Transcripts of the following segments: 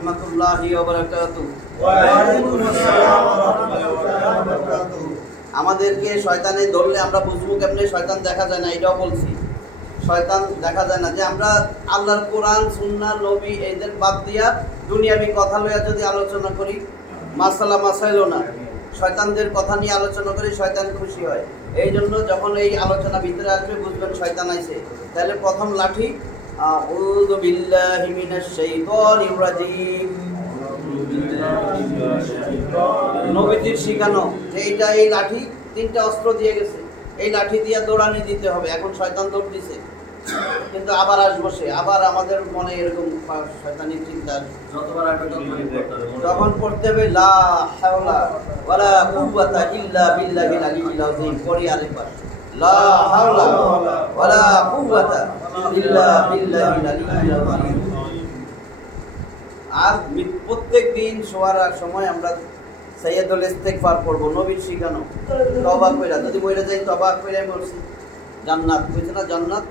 রাহমাতুল্লাহি ওয়া বারাকাতুহু। আমাদেরকে শয়তানে ধরলে আমরা বুঝবো কেমনে? শয়তান দেখা যায় না, এটাও বলছি। শয়তান দেখা যায় না, যে আমরা আল্লাহর কোরআন, সুন্নাহ, নবী এদের বাদ দিয়া দুনিয়াবি কথা লইয়া যদি আলোচনা করি, মাসালা মাসাইলো না, শয়তানদের কথা নিয়ে আলোচনা করি, শয়তান খুশি হয়। এই জন্য যখন এই আলোচনা ভিতরে আসবে বুঝবেন শয়তান আইছে। তাহলে প্রথম লাঠি আউযু বিল্লাহি মিনাশ শাইতানির রাজিম, নবীজির শিখানো যে এইটা, এই লাঠি তিনটা অস্ত্র দিয়ে গেছে, এই লাঠি দিয়ে দৌড়ানি দিতে হবে। এখন শয়তান দৌড় দিছে, কিন্তু আবার আসবো সে, আবার আমাদের মনে এরকম শয়তানি চিন্তা তখন পড়তে হবে লা হাওলা ওয়ালা কুওয়াতা ইল্লা বিল্লাহিল আলিয়্যিল আযীম। পড়ি আরেকবার, লা হাওলা ওয়ালা কুওয়াতা ইল্লা বিল্লাহিল আলিয়্যিল আযীম। আর প্রত্যেক দিন শোয়ার সময় আমরা সাইয়্যিদুল ইস্তিগফার পড়ব, নবীর শিখানো। তওবা কইরা যদি মরে যাই, তওবা কইরা মরছি, জান্নাত। বুঝছেন না? জান্নাত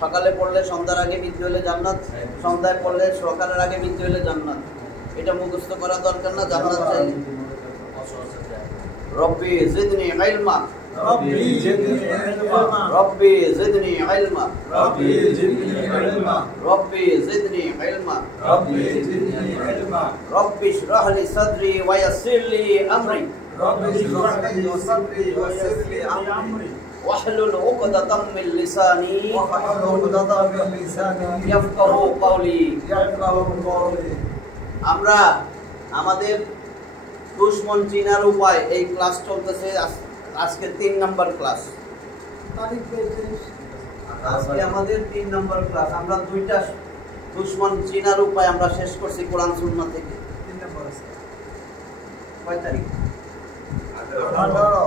সকালে পড়লে সন্ধ্যার আগে মৃত্যু হলে জান্নাত, সন্ধ্যায় পড়লে সকালের আগে মৃত্যু হলে জান্নাত। এটা মুখস্থ করা দরকার না? জান্নাত চাইলে রব্বি জিদনি ইলমা, রব্বি জিদনি ইলমা, রব্বি জিদনি ইলমা, রব্বি জিদনি ইলমা, রব্বি জিদনি ইলমা, রব্বি জিদনি ইলমা, রব্বি ইশরাহ লি সাদরি ওয়া ইয়াসসির লি আমরি, রব্বি ইশরাহ লি সাদরি ওয়া ইয়াসসির লি আমরি, واحلل عقدة من لساني يفقهوا قولي। আমরা আমাদের দুশমন চিনার উপায়, এই ক্লাস চলতেছে আজকে 3 নম্বর ক্লাস। আজকে আমাদের 3 নম্বর ক্লাস। আমরা 2টা দুশমন চিনার উপায় আমরা শেষ করছি কোরআন সুন্নাহ থেকে। 3 নম্বর আছে কয় তারিখ? 18।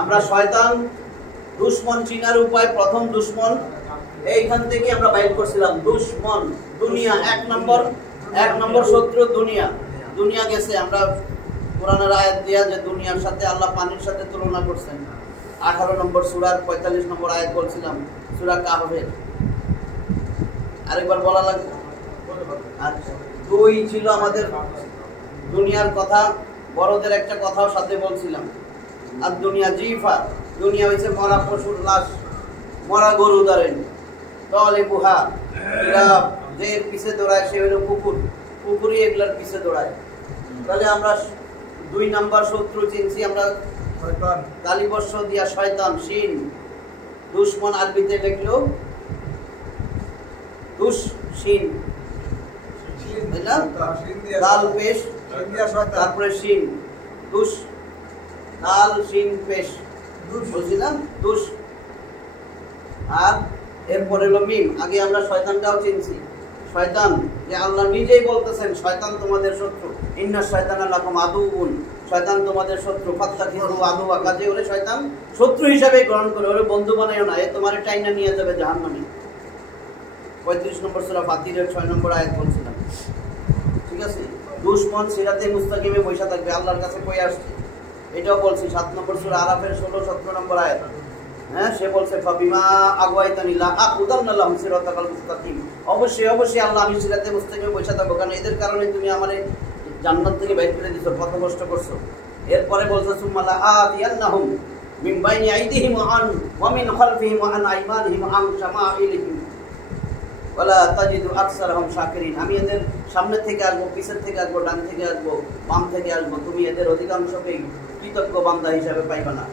আমরা শয়তান দুশমন চিনার উপায়, প্রথম দুশমন এইখান থেকে আমরা বাইর করছিলাম। দুশমন দুনিয়া, এক নম্বর শত্রু দুনিয়া। দুনিয়া গেছে, আমরা কোরআনের আয়াত দিয়া যে দুনিয়ার সাথে আল্লাহ পানির সাথে তুলনা করছেন। 18 নম্বর সূরার 45 নম্বর আয়াত বলছিলাম, সূরা কাহফের। আরেকবার বলা লাগবে। আচ্ছা, 2 ছিল আমাদের দুনিয়ার কথা, বড়দের একটা কথাও সাথে বলছিলাম। আর দুনিয়া জিফা, দুনিয়া হয়েছে মরা পশুর লাশ, মরা গরু ধরেন। তলে বুহা, এরা যে পিছে দৌড়ায় সে হলো কুকুর, কুকুরই এগুলার পিছে দৌড়ায়। তাহলে আমরা 2 নম্বর শত্রু চিনছি আমরা, কালিবর্ষ দিয়া শয়তান, শিন। দুশমন আরবিতে লিখলো দুশ শিন, লাল পেশ, তারপরে শিন, দুশ লাল শিন পেশ, বুঝছিলাম দুশ। আর এরপরে হলো মিম। আগে আমরা শয়তানটাও চিনছি। শয়তান যে আল্লাহ নিজেই বলতেছেন শয়তান তোমাদের শত্রু, ইন্না শায়তানা লাকুম আদুউন, শয়তান তোমাদের শত্রু, ফাত্তাখিযু আদুওয়া, কাজে ওরে শয়তান শত্রু হিসেবে গ্রহণ করে, ওরে বন্ধু বানাইও না, এ তোমারে টাইনা নিয়ে যাবে জাহান্নামে। 35 নম্বর সূরা ফাতিরের 6 নম্বর আয়াত বলছিলাম, ঠিক আছে? দুশমন সিরাতে মুস্তাকিমে বৈশা থাকবে, আল্লাহর কাছে কই আসছে এটাও বলছি। 7 নম্বর সূরা আরাফের 16-17 নম্বর আয়াত। হ্যাঁ, সে বলছে ফাবিমা আগওয়াইতানি লা আকুদান্না লাহুম সিরাতাকাল মুস্তাকিম, অবশ্যই আল্লাহ আমি সিরাতে মুস্তাকিমে বৈশা থাকবো, কারণ এদের কারণে তুমি আমারে জান্নাত থেকে বাইর করে দিছো, পথ নষ্ট করছো। এরপরে বলছে সুম্মা লা আতিয়ান্নাহুম মিন বাইনি আইদিহিম ওয়া মিন খালফিহিম ওয়া আন আইমানিহিম ওয়া আন শামাইলিহিম ওয়ালা তাজিদু আকসারহুম শাকিরিন, আমি এদের সামনে থেকে আসবো, পিছের থেকে আসবো, ডান থেকে আসবো, বাম থেকে আসবো, তুমি এদের অধিকাংশকেই কৃতজ্ঞ বান্দা হিসাবে পাইবা না,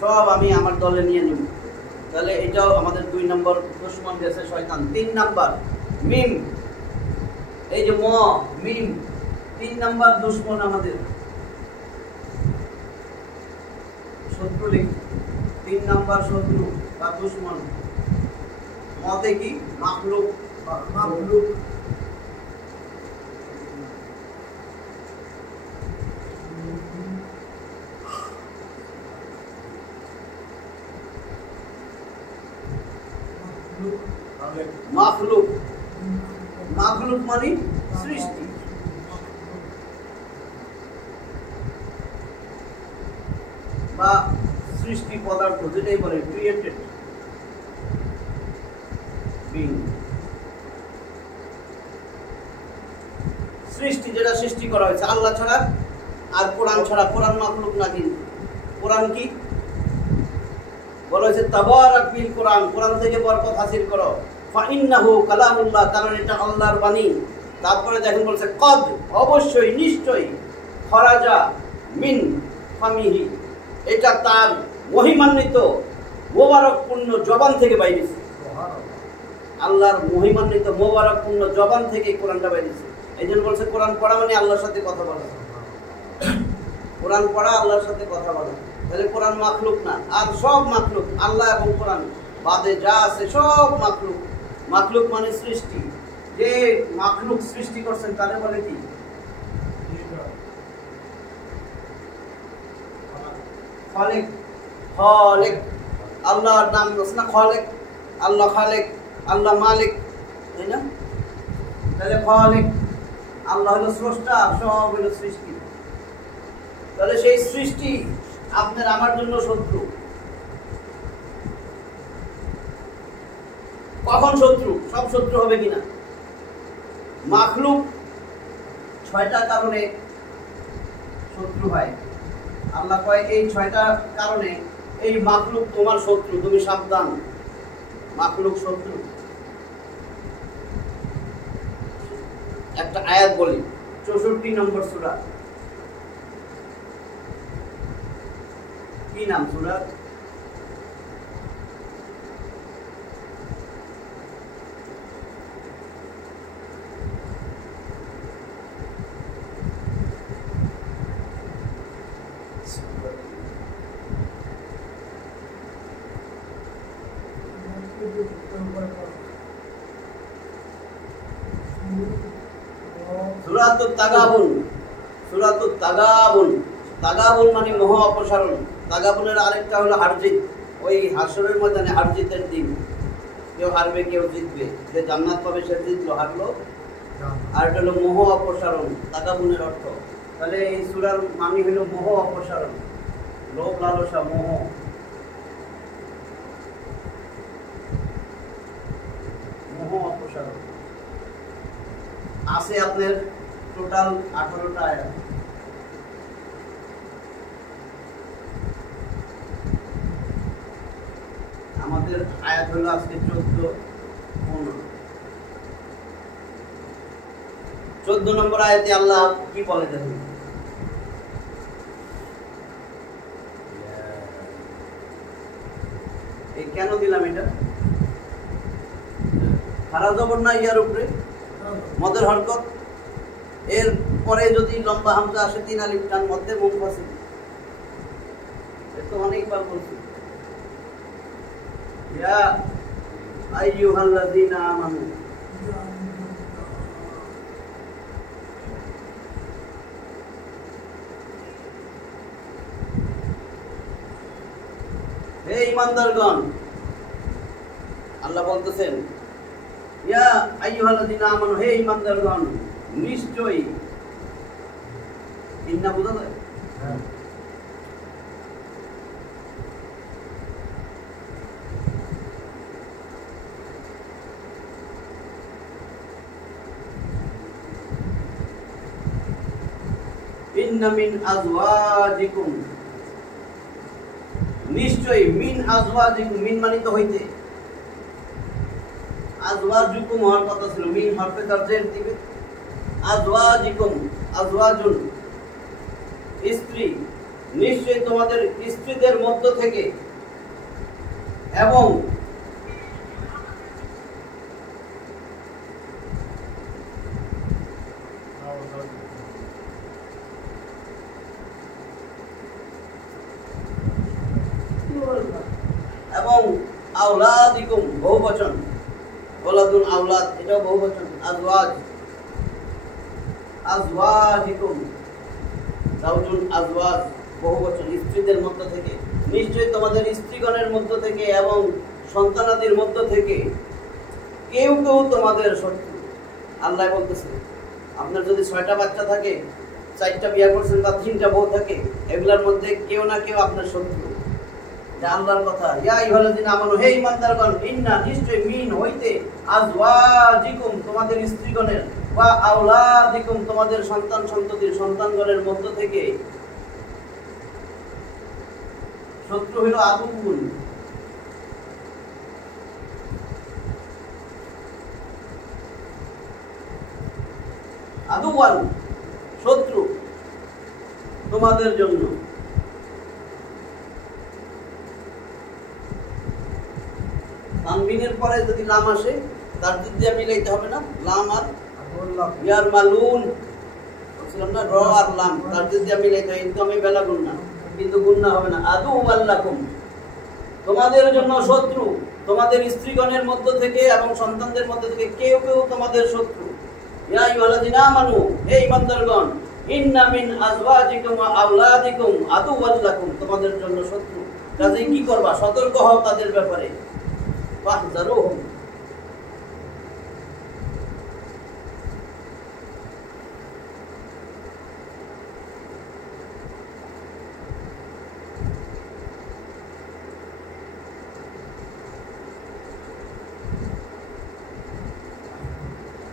সব আমি আমার দলে নিয়ে নিব। তাহলে এটাও আমাদের 2 নম্বর দুশমন গেছে শয়তান। 3 নম্বর মিম, এই যে মিম 3 নম্বর দুশমন আমাদের শত্রু লিখি। 3 নম্বর শত্রু বা দুশমন মতে কি? মাখলুক, মাখলুক। মাখলুক, মাখলুক মানে সৃষ্টি। বা সৃষ্টি পদার্থ, যেটাই বলে ক্রিয়েটেড বিং। সৃষ্টি, যেটা সৃষ্টি করা হয়েছে আল্লাহ ছাড়া আর কোরআন ছাড়া। কোরআন মাখলুক না, কিন্তু কোরআন কি বলা হয়েছে? তাবারাক বিল কোরআন, কোরআন থেকে বরকত হাসিল করো। ফাইন্নাহু কালামুল্লাহ, কারণ এটা আল্লাহর বাণী। তারপরে দেখেন বলছে কদ, অবশ্যই, নিশ্চয়ই, খরাজা মিন ফামিহি, এটা তার মহিমান্বিত মোবারকপূর্ণ জবান থেকে বাইরেছে। আল্লাহর মহিমান্বিত মোবারকপূর্ণ জবান থেকে কোরআনটা বাইরেছে। এই জন্য বলছে কোরআন পড়া মানে আল্লাহর সাথে কথা বলা। কোরআন পড়া আল্লাহর সাথে কথা বলা। তাহলে কোরআন মাখলুক না। আর সব মাখলুক, আল্লাহ এবং কোরআন বাদে যা আছে সব মাখলুক। মাখলুক মানে সৃষ্টি। যে মাখলুক সৃষ্টি করছেন তারে বলে কি? খালেক। খালেক, আল্লাহর নাম আছে না খালেক? আল্লাহ খালেক, আল্লাহ মালিক, তাই না? তাহলে খালেক, আল্লাহ হলো স্রষ্টা, সব হলো সৃষ্টি। তাহলে সেই সৃষ্টি আপনার আমার জন্য শত্রু। কখন শত্রু? সব শত্রু হবে কিনা? মাখলুক 6টা কারণে শত্রু হয়। আল্লাহ কয় এই 6টা কারণে এই মাখলুক তোমার শত্রু, তুমি সাবধান। মাখলুক শত্রু। একটা আয়াত বলি, 64 নম্বর সূরা। কি নাম সূরা? সূরাতুত তাগাবুন। সূরাতুত তাগাবুন, তাগাবুন মানে মোহ অপসারণ। তাগাবুনের আরেকটা হলো হারজিত। ওই হাসরের ময়দানে হারজিতের দিন, কেউ হারবে কেউ জিতবে। যে জান্নাত পাবে সে জিতলো, হারলো। আর এটা হলো মোহ অপসারণ, তাগাবুনের অর্থ। তাহলে এই সূরার মানে হলো মোহ অপসারণ, লোভ লালসা, মোহ। মোহ অপসারণ আছে আপনার টোটাল 18টা আয়াত। আমাদের আয়াত হলো আজকে 14 নম্বর আয়াতে আল্লাহ কি বলে দেখুন। এই কেন দিলাম এটা? খারা জবর না ইয়ার উপরে মদের হরকত। এর পরে যদি লম্বা হামজা আসে 3 আলিফ টান মধ্যে মুনফাসিল। এটা অনেকবার বলছি। ইয়া আইয়ুহাল্লাযীনা আমানু, হে ঈমানদারগণ। আল্লাহ বলতেছেন ইয়া আইয়ুহাল্লাযীনা আমানু, হে ঈমানদারগণ, নিশ্চয়ই। ইন্না বুঝা যায়? হ্যাঁ। ইন্না মিন আজওয়াজিকুম, নিশ্চয়ই। মিন আজওয়াজিকুম, মিন মানে তো হইতে। আজওয়াজুকুম হওয়ার কথা ছিল, মিন হরফে তারজের দিকে। আজওয়াজিকুম, আজওয়াজুন, স্ত্রী। নিশ্চয়ই তোমাদের স্ত্রীদের মধ্য থেকে, এবং এবং আওলাদিকুম, বহুবচন। ওলাদুল আওলাদ, এটাও বহুবচন। আজওয়াজ, আজওয়াজিকুম, জাওজুল আজওয়াজ, বহুবচন। স্ত্রীদের মধ্য থেকে, নিশ্চয়ই তোমাদের স্ত্রীগণের মধ্য থেকে এবং সন্তানাদির মধ্য থেকে কেউ কেউ তোমাদের শত্রু। আল্লাহ বলতেছে আপনার যদি 6টা বাচ্চা থাকে, 4টা বিয়ে করছেন বা 3টা বউ থাকে, এগুলোর মধ্যে কেউ না কেউ আপনার শত্রু। এটা আল্লাহর কথা। ইয়া আইয়ুহাল্লাযিনা আমানু, হে ঈমানদারগণ, ইন্না নিশ্চয় মিন হইতে আজওয়াজিকুম তোমাদের স্ত্রীগণের, ওয়া আওলাদিকুম তোমাদের সন্তান সন্ততির সন্তানগণের মধ্য থেকে শত্রু হইল আদুউন, আদুওয়ান শত্রু তোমাদের জন্য। তানবিনের পরে যদি লাম আসে তার দিয়ে মিলাইতে হবে না, লাম আর ইয়ার মালুন বলছিলাম না, র আর লাম তার দিয়ে মিলাইতে হয়, কিন্তু আমি বেলা গুণ না, কিন্তু গুণনা হবে না। আদু আল্লাকুম তোমাদের জন্য শত্রু, তোমাদের স্ত্রীগণের মধ্য থেকে এবং সন্তানদের মধ্য থেকে কেউ কেউ তোমাদের শত্রু। ইয়া আইয়ুহাল্লাযিনা আমানু, হে ঈমানদারগণ, ইন্না মিন আজওয়াজিকুম ওয়া আওলাদিকুম আদুওয়াল লাকুম তোমাদের জন্য শত্রু। কাজেই কি করবা? সতর্ক হও তাদের ব্যাপারে। ফাহযারুহুম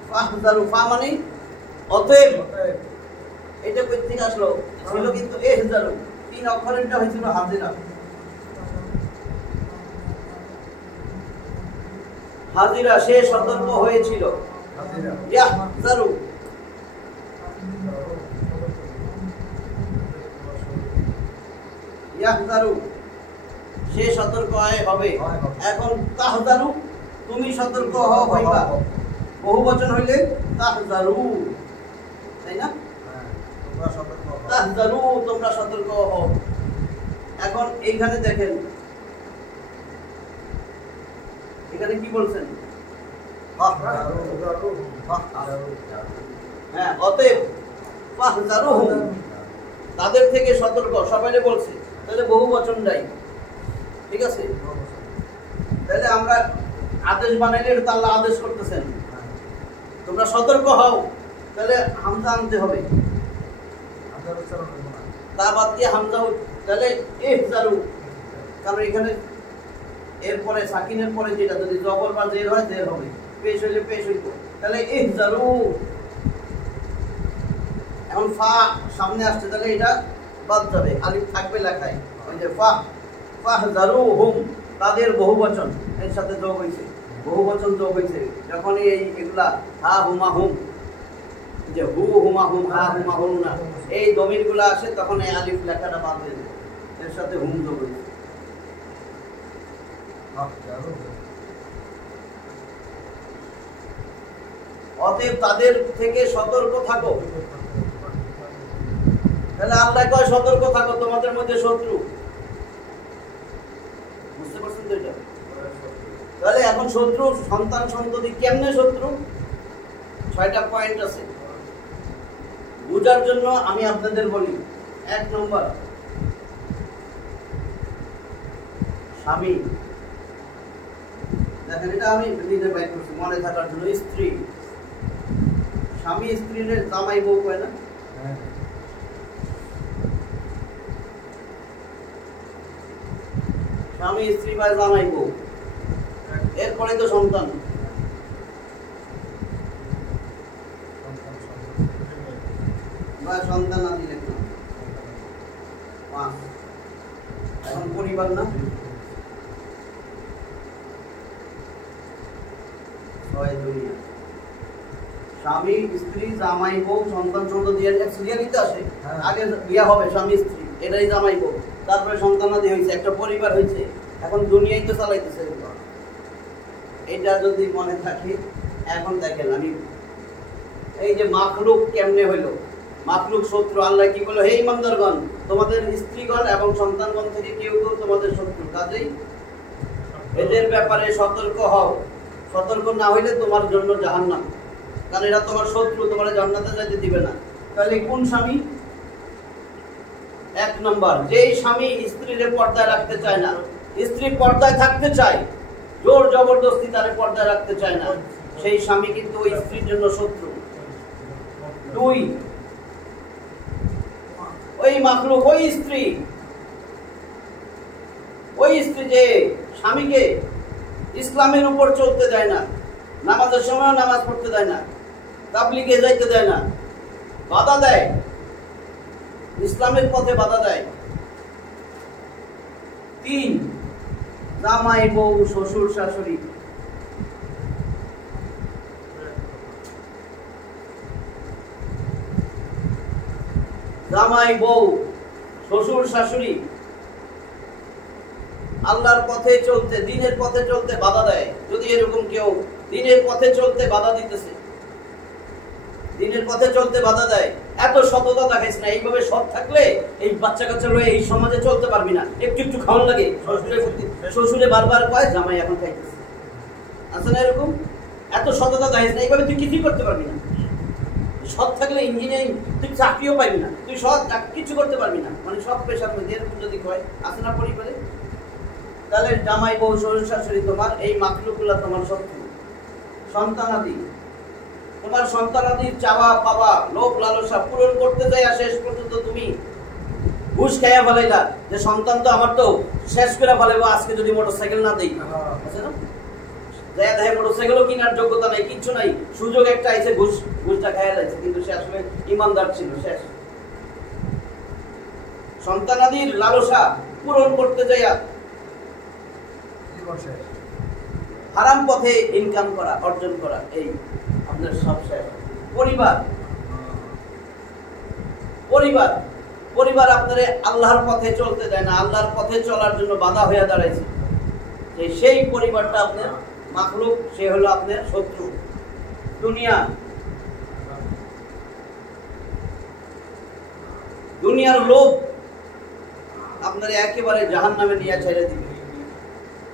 ফাহযারু, ফা মানে অতএব, এটা কই থেকে আসলো? ছিল কিন্তু ইহযারু, তিন অক্ষরেরটা হয়েছিল হাজিরা। হাজিরা সে সতর্ক হয়েছিল, ইয়াহযারু ইয়াহযারু সে সতর্ক হবে। এখন তাহযারু তুমি সতর্ক হইবা, বহু বচন হইলে তাহযারু, তাই না? তাহযারু তোমরা সতর্ক হও। এখন এইখানে দেখেন, এখানে কি বলছেন? হ্যাঁ, অতএব ফাহযারুহুম তাদের থেকে সতর্ক, সবাইকে বলছে, তাহলে বহু বচন নাই, ঠিক আছে? তাহলে আমরা আদেশ বানাইলে এটা আল্লাহ আদেশ করতেছেন, তোমরা সতর্ক হও, তাহলে হামজা আনতে হবে, তা বাদ দিয়ে হামজা, তাহলে ইহযারু, কারণ এখানে এরপরে সাকিনের পরে যেটা যদি জবর বা জের হয় জের হবে, পেশ হইলে পেশ হইব, তাহলে ইহযারু। এখন ফা সামনে আসছে, তাহলে এটা বাদ যাবে, আলিফ থাকবে লেখায়, ওই যে ফাহযারুহুম তাদের বহুবচন এর সাথে যোগ হয়েছে, বহুবচন যোগ হয়েছে। যখন এগুলা হা হুমা হুম, যে হু হুমা হুম, হা হুমা হুম না, এই দমিরগুলো আসে, তখন এই আলিফ লেখাটা বাদ হয়ে যায়, এর সাথে হুম যোগ হয়েছে। অতএব তাদের থেকে সতর্ক থাকো। তাহলে আল্লাহ কয় সতর্ক থাকো, তোমাদের মধ্যে শত্রু, বুঝতে পারছেন তো এটা? তাহলে এখন শত্রু সন্তান সন্ততি কেমনে শত্রু? 6টা পয়েন্ট আছে বুঝার জন্য, আমি আপনাদের বলি। 1 নম্বর, স্বামী, দেখেন এটা আমি নিজে বাইর করছি মনে থাকার জন্য। স্ত্রী, স্বামী স্ত্রীর জামাই বউ কয় না? স্বামী স্ত্রী বা জামাই বউ, এরপরে তো সন্তান, বা সন্তান আদি লিখলাম 5। এখন পরিবার না, 6 দুনিয়া, স্বামী স্ত্রী জামাই বউ সন্তান সন্ততি, সিরিয়ালিতে আসে, আগে বিয়া হবে স্বামী স্ত্রী, এটাই জামাই বউ, তারপরে সন্তানাদি হয়েছে, একটা পরিবার হয়েছে, এখন দুনিয়াই তো চালাইতেছে। এটা যদি মনে থাকে, এখন দেখেন আমি এই যে মাখলুক কেমনে হইল, মাখলুক শত্রু। আল্লাহ কি বলল? হে ঈমানদারগণ, তোমাদের স্ত্রীগণ এবং সন্তানগণ থেকে কেউ কেউ তোমাদের শত্রু, কাজেই এদের ব্যাপারে সতর্ক হও। সতর্ক না হইলে তোমার জন্য জাহান্নাম, কারণ এরা তোমার শত্রু, তোমার জান্নাতে যাইতে দিবে না। তাহলে কোন স্বামী? 1 নম্বর, যেই স্বামী স্ত্রীর পর্দায় রাখতে চায় না, স্ত্রী পর্দায় থাকতে চায়, জোর জবরদস্তি তারে পর্দায় রাখতে চায় না, সেই স্বামী কিন্তু ওই স্ত্রীর জন্য শত্রু। 2, ওই মাখলুক, ওই স্ত্রী ওই স্ত্রী যে স্বামীকে ইসলামের উপর চলতে দেয় না, নামাজের সময় নামাজ পড়তে দেয় না, তাবলীগে যাইতে দেয় না, বাধা দেয়, ইসলামের পথে বাধা দেয়। 3, জামাই বউ শ্বশুর শাশুড়ি। জামাই বউ শ্বশুর শাশুড়ি আল্লাহর পথে চলতে, দ্বীনের পথে চলতে বাধা দেয়। যদি এরকম কেউ দ্বীনের পথে চলতে বাধা দিতেছে, দ্বীনের পথে চলতে বাধা দেয়, এত সততা দেখাইস না, এইভাবে সৎ থাকলে এই বাচ্চা কাচ্চা লয়ে এই সমাজে চলতে পারবি না, একটু একটু খাওয়ান লাগে। শ্বশুরে বারবার কয় জামাই এখন খাইতেছে, আছে না এরকম? এত সততা দেখাইস না, এইভাবে তুই কিছুই করতে পারবি না। সৎ থাকলে ইঞ্জিনিয়ারিং তুই চাকরিও পাবি না, তুই সৎ কিছু করতে পারবি না, মানে সব পেশার মধ্যে এরকম যদি কয়, আছে না পরিবারে? তাহলে জামাই বউ শ্বশুর শাশুড়ি তোমার এই মাখলুকগুলা তোমার শত্রু। সন্তানাদি, তোমার সন্তানাদির চাওয়া পাওয়া লোভ লালসা পূরণ করতে যাই শেষ পর্যন্ত তুমি ঘুষ খাইয়া ফেলাইলা, যে সন্তান তো আমার তো শেষ করে ফেলাইবো আজকে যদি মোটরসাইকেল না দেই, আছে না? দেখে মোটরসাইকেলও কেনার যোগ্যতা নাই, কিচ্ছু নাই, সুযোগ একটা আইছে, ঘুষটা খাইয়া যাচ্ছে, কিন্তু সে আসলে ইমানদার ছিল। শেষ সন্তানাদির লালসা পূরণ করতে যাইয়া হারাম পথে ইনকাম করা, অর্জন করা, এই আপনার সব শেষ। পরিবার, পরিবার পরিবার আপনারে আল্লাহর পথে চলতে দেয় না, আল্লাহর পথে চলার জন্য বাধা হয়ে দাঁড়াইছে, সেই পরিবারটা আপনার মাখলুক, সে হলো আপনার শত্রু। দুনিয়া, দুনিয়ার লোভ আপনার একেবারে জাহান্নামে নিয়ে ছেড়ে দিবে।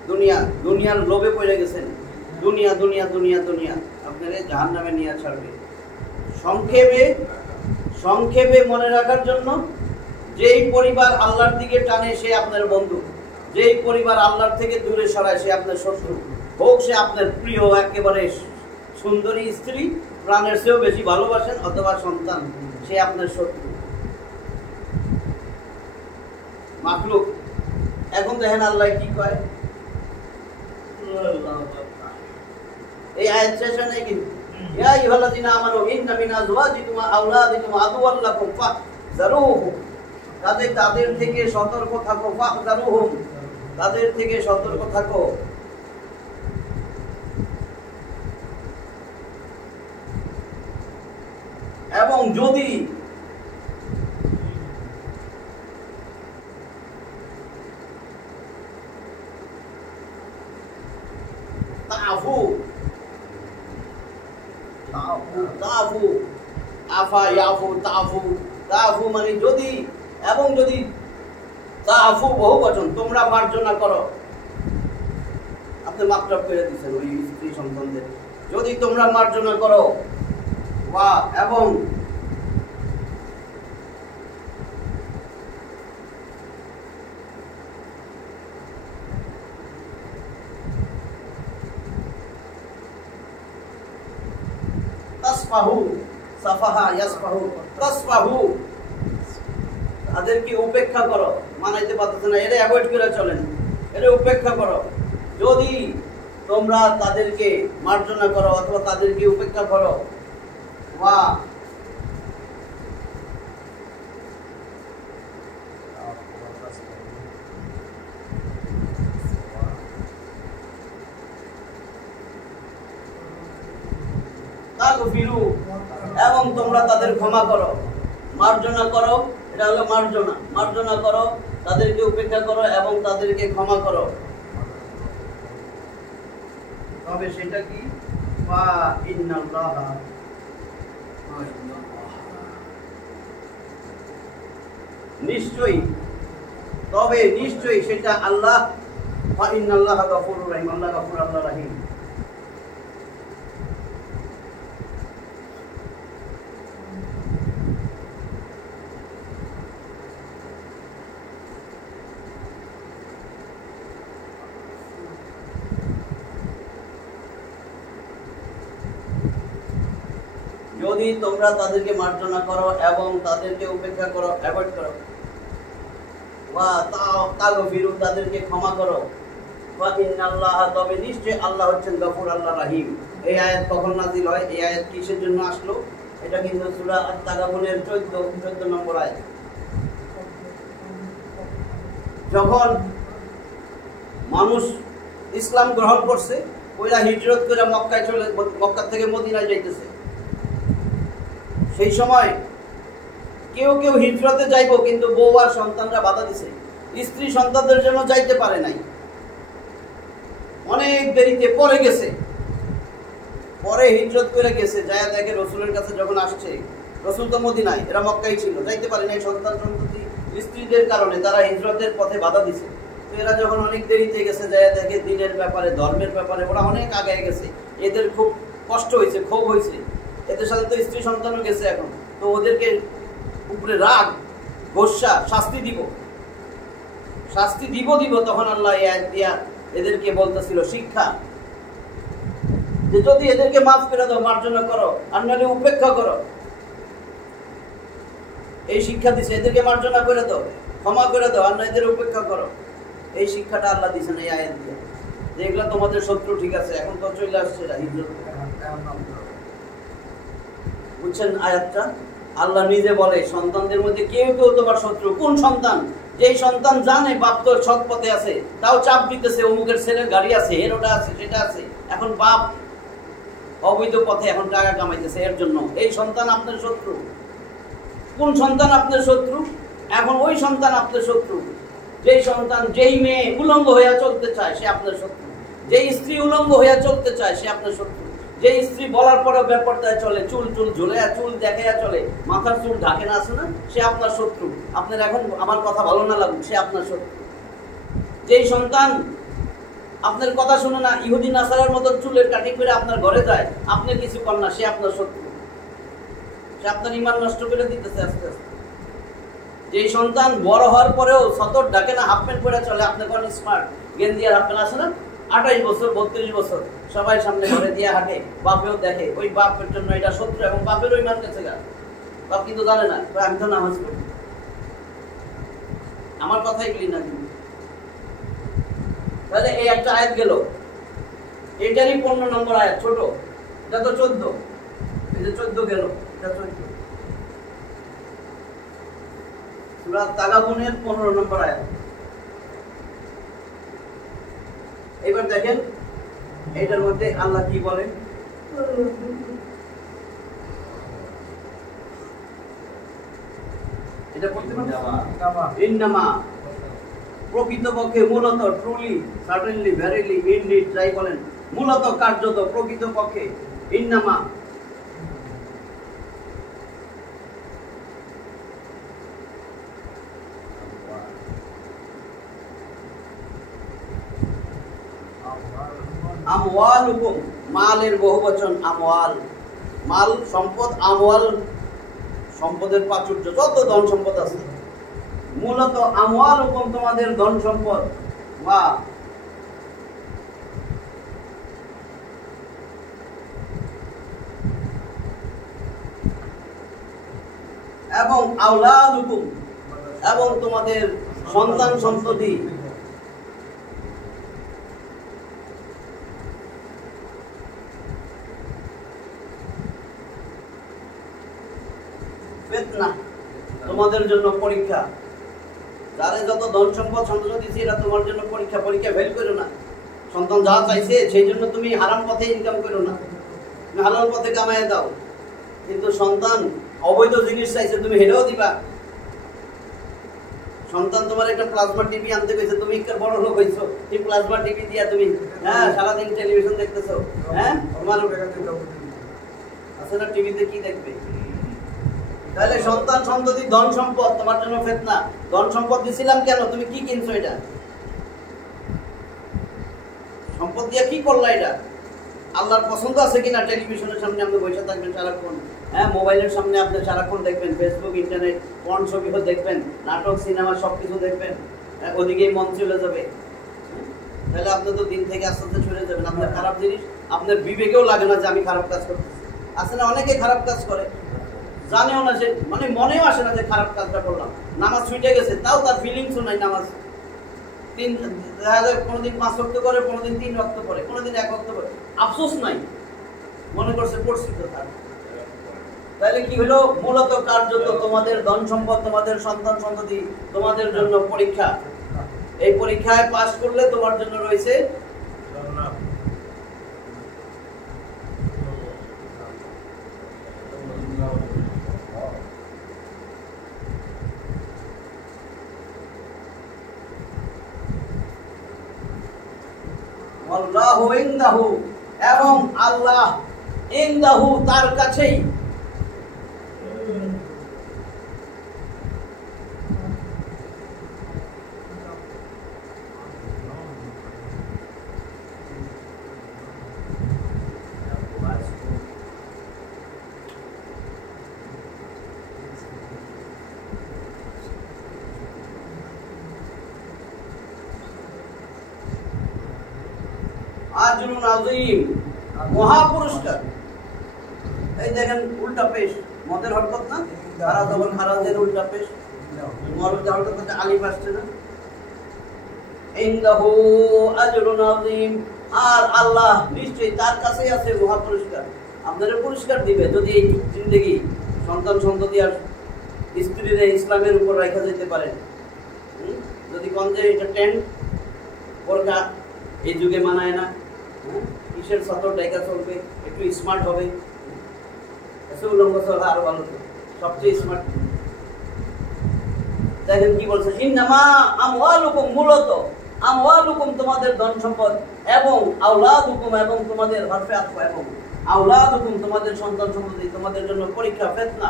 দুনিয়া, দুনিয়ার লোভে পড়ে গেছেন, দুনিয়া দুনিয়া দুনিয়া দুনিয়া আপনারে জাহান্নামে নিয়ে ছাড়বে। সংক্ষেপে, সংক্ষেপে মনে রাখার জন্য, যেই পরিবার আল্লাহর দিকে টানে সে আপনার বন্ধু, যেই পরিবার আল্লাহর থেকে দূরে সরায় সে আপনার শত্রু। হোক সে আপনার প্রিয় একেবারে সুন্দরী স্ত্রী, প্রাণের চেয়েও বেশি ভালোবাসেন, অথবা সন্তান, সে আপনার শত্রু। মাখলুক। এখন দেখেন আল্লাহ কি কয়, এই আয়াত শেষ হয় নাই কিন্তু, ইয়া আইয়ুহাল্লাযীনা আমানু ইন্না মিন আযওয়াজিকুম ওয়া আওলাদিকুম আদুওয়াল লাকুম ফাহযারুহুম, তাদের থেকে সতর্ক থাকো, ফাহযারুহুম, তাদের থেকে সতর্ক থাকো। এবং যদি তাফু, তাফু, আফা ইয়াফু তাফু, তাফু মানে যদি, এবং যদি তাফু বহুবচন, তোমরা মার্জনা করো, আপনি মাপটাপ করে দিচ্ছেন ওই স্ত্রী সন্তানদের, যদি তোমরা মার্জনা করো, বা এবং তাসফাহু, সাফাহা ইয়াসফাহু, তাসফাহু, তাদেরকে উপেক্ষা করো, মানাইতে পারতেছে না, এটা অ্যাভয়েড করে চলেন, এটা উপেক্ষা করো। যদি তোমরা তাদেরকে মার্জনা করো অথবা তাদেরকে উপেক্ষা করো, ওয়া তাগফিরু, এবং তোমরা তাদের ক্ষমা করো, মার্জনা করো, এটা হলো মার্জনা, মার্জনা করো, তাদেরকে উপেক্ষা করো এবং তাদেরকে ক্ষমা করো। তবে সেটা কি, ওয়া ইন্নাল্লাহা, নিশ্চয়ই, তবে নিশ্চয়ই সেটা আল্লাহ, ওয়া ইন্নাল্লাহা গফুরুর রহিম, আল্লাহ গফুর, আল্লাহ রহিম। যদি তোমরা তাদেরকে মার্জনা করো এবং তাদেরকে উপেক্ষা করো, অ্যাভয়েড করো, ওয়া তাগফিরু, তাদেরকে ক্ষমা করো। ওয়া ইন্নাল্লাহা, তবে নিশ্চয় আল্লাহ হচ্ছেন গফুর, আল্লাহ রাহিম। এই আয়াত কখন নাযিল হয়? এই আয়াত কিসের জন্য আসলো? এটা কিন্তু সূরা আত-তাগাবুনের 14 নম্বর আয়াত। যখন মানুষ ইসলাম গ্রহণ করছে, ওইরা হিজরত করে মক্কা থেকে মদিনায় যাইতেছে। সেই সময় কেউ কেউ হিজরতে যাইব, কিন্তু বউ আর সন্তানরা বাধা দিছে। স্ত্রী সন্তানদের জন্য যাইতে পারে নাই, অনেক দেরিতে পরে গেছে। পরে হিজরত করে গেছে, যায় দেখে রসুলের কাছে যখন আসছে, রসুল তো মদিনায়, এরা মক্কায় ছিল, যাইতে পারে নাই সন্তান সন্ততি স্ত্রীদের কারণে, তারা হিজরতের পথে বাধা দিছে। তো এরা যখন অনেক দেরিতে গেছে, যায় দেখে দিনের ব্যাপারে, ধর্মের ব্যাপারে ওরা অনেক আগে গেছে। এদের খুব কষ্ট হয়েছে, ক্ষোভ হয়েছে। এদের সাথে তো স্ত্রী সন্তানও গেছে এখন, তো ওদেরকে উপরে রাগ, গোসা, শাস্তি দিব। তখন আল্লাহ এই আয়াত দিয়া এদেরকে বলতেছিল শিক্ষা, যে যদি এদেরকে মাফ করে দাও, মার্জনা করো, আর নাহলে উপেক্ষা করো। এই শিক্ষা দিছে, এদেরকে মার্জনা করে দাও, ক্ষমা করে দাও, আর না এদের উপেক্ষা করো। এই শিক্ষাটা আল্লাহ দিছেন এই আয়াত দিয়ে, যে এগুলা তোমাদের শত্রু, ঠিক আছে, এখন তো চলে আসছে হিজরত। বুঝছেন আয়াতটা? আল্লাহ নিজে বলে সন্তানদের মধ্যে কেউ কেউ তোমার শত্রু। কোন সন্তান? যেই সন্তান জানে বাপ তো সৎ পথে আছে, তাও চাপ দিতেছে, অমুকের ছেলের গাড়ি আছে, এরোটা আছে, সেটা আছে, এখন বাপ অবৈধ পথে এখন টাকা কামাইতেছে, এর জন্য এই সন্তান আপনার শত্রু। কোন সন্তান আপনার শত্রু? এখন ওই সন্তান আপনার শত্রু যেই সন্তান, যেই মেয়ে উলঙ্গ হইয়া চলতে চায়, সে আপনার শত্রু। যেই স্ত্রী উলঙ্গ হইয়া চলতে চায়, সে আপনার শত্রু। যে স্ত্রী বলার পরে বেপরদায় চলে, চুল ঝুলে, চুল দেখাইয়া চলে, মাথার চুল ঢাকে না, আছে না, সে আপনার শত্রু। আপনার এখন আমার কথা ভালো না লাগুক, সে আপনার শত্রু। যেই সন্তান আপনার কথা শুনে না, ইহুদি নাসারার মতো চুলের কাটিং করে আপনার ঘরে যায়, আপনি কিছু কর না, সে আপনার শত্রু। সে আপনার ঈমান নষ্ট করে দিতেছে আস্তে আস্তে। যেই সন্তান বড় হওয়ার পরেও সতর ঢাকে না, হাফ প্যান্ট পরে চলে, আপনি কোন স্মার্ট গেঞ্জি আর হাফ প্যান্ট, আছে না, 28 বছর 32 বছর সবাই সামনে ঘরে দিয়ে হাঁটে, বাপেও দেখে, ওই বাপের জন্য এটা শত্রু। এবং বাপের ওই মান গেছে গা, বাপ কিন্তু জানে না, আমি তো নামাজ পড়ি, আমার কথাই বলি না। কিন্তু তাহলে এই একটা আয়াত গেল, এটারই 15 নম্বর আয়াত, ছোট, এটা তো 14, এই যে 14 গেল, এটা 14 সূরা তাগাবুনের 15 নম্বর আয়াত। এবার দেখেন এইটার মধ্যে আল্লাহ কি বলেন। এটা পড়তে পারেন? ইন্নামা, প্রকৃতপক্ষে, মূলত, ট্রুলি, সার্টেনলি, ভেরিলি, ইনডিড, যাই বলেন, মূলত, কার্যত, প্রকৃতপক্ষে, ইন্নামা, আমওয়ালুকুম, মালের বহুবচন আমওয়াল, মাল সম্পদ, আমওয়াল সম্পদের প্রাচুর্য, যত ধন সম্পদ আছে, মূলত আমওয়ালুকুম তোমাদের ধন সম্পদ, বা এবং আওলাদুকুম, এবং তোমাদের সন্তান সন্ততি, ফিতনা, তোমাদের জন্য পরীক্ষা। যারা যত ধন সম্পদ সন্তান দিয়েছে, এটা তোমার জন্য পরীক্ষা। পরীক্ষা ফেল করো না। সন্তান যা চাইছে সেই জন্য তুমি হারাম পথে ইনকাম করো না, তুমি হালাল পথে কামাই দাও। কিন্তু সন্তান অবৈধ জিনিস চাইছে, তুমি হেরেও দিবা। সন্তান তোমার একটা প্লাজমা টিভি আনতে গেছে, তুমি একটা বড় লোক হয়েছো, এই প্লাজমা টিভি দিয়া তুমি সারাদিন টেলিভিশন দেখতেছো, তোমার আছে না, টিভিতে কি দেখবে? তাহলে সন্তান সন্ততি ধন সম্পদ তোমার জন্য ফিতনা। ধন সম্পদ দিছিলাম কেন? তুমি কি কিনছো? এটা সম্পদ দিয়ে কি করলা? এটা আল্লাহর পছন্দ আছে কিনা? টেলিভিশনের সামনে আপনি বসে থাকবেন সারাক্ষণ, মোবাইলের সামনে আপনি সারাক্ষণ দেখবেন, ফেসবুক, ইন্টারনেট, পর্ন ছবিও দেখবেন, নাটক, সিনেমা সবকিছু দেখবেন, ওদিকেই মন চলে যাবে। তাহলে আপনি তো দিন থেকে আস্তে আস্তে সরে যাবেন। আপনার খারাপ জিনিস আপনার বিবেকেও লাগে না যে আমি খারাপ কাজ করতেছি। আছে না, অনেকে খারাপ কাজ করে, জানেও না, সে মানে মনেও আসে না যে খারাপ কাজটা করলাম, নামাজ ছুটে গেছে, তাও তার ফিলিংসও নাই। নামাজ দেখা যায় কোনোদিন 5 ওয়াক্ত করে, কোনোদিন 3 ওয়াক্ত করে, কোনোদিন 1 ওয়াক্ত করে, আফসোস নাই, মনে করছে পড়ছি তো তার। তাহলে কি হলো? মূলত কার্যত তোমাদের ধন সম্পদ, তোমাদের সন্তান সন্ততি তোমাদের জন্য পরীক্ষা। এই পরীক্ষায় পাশ করলে তোমার জন্য রয়েছে আল্লাহু ইনদাহু, এবং আল্লাহ ইনদাহু তার কাছেই। আজরুন আযীম, মহা পুরস্কার। এই দেখেন উল্টা পেশ, মদের হরকত না, খারাজ যখন খারাজের উল্টা পেশ, মরদ হরকত করতে আলিফ আসছে না। ইনদাহু আজরুন আযীম, আর আল্লাহ নিশ্চয়ই তার কাছেই আছে মহা পুরস্কার। আপনাদের পুরস্কার দিবে যদি এই জিন্দেগি সন্তান সন্ততি আর স্ত্রীরা ইসলামের উপর রাখা যেতে পারে। যদি কোন যে এটা টেন্ট বোরকা এই যুগে মানায় না, কিসের ছাত্র ডাইকা চলবে, একটু স্মার্ট হবে, উলঙ্গ চলা আরো ভালো, সবচেয়ে স্মার্ট। দেখেন কি বলছে, ইন্নামা আমওয়ালুকুম, মূলত আমওয়ালুকুম তোমাদের ধন সম্পদ, এবং আওলাদুকুম এবং তোমাদের হরফে আতফ, এবং আওলাদুকুম তোমাদের সন্তান সন্ততি তোমাদের জন্য পরীক্ষা, ফিতনা।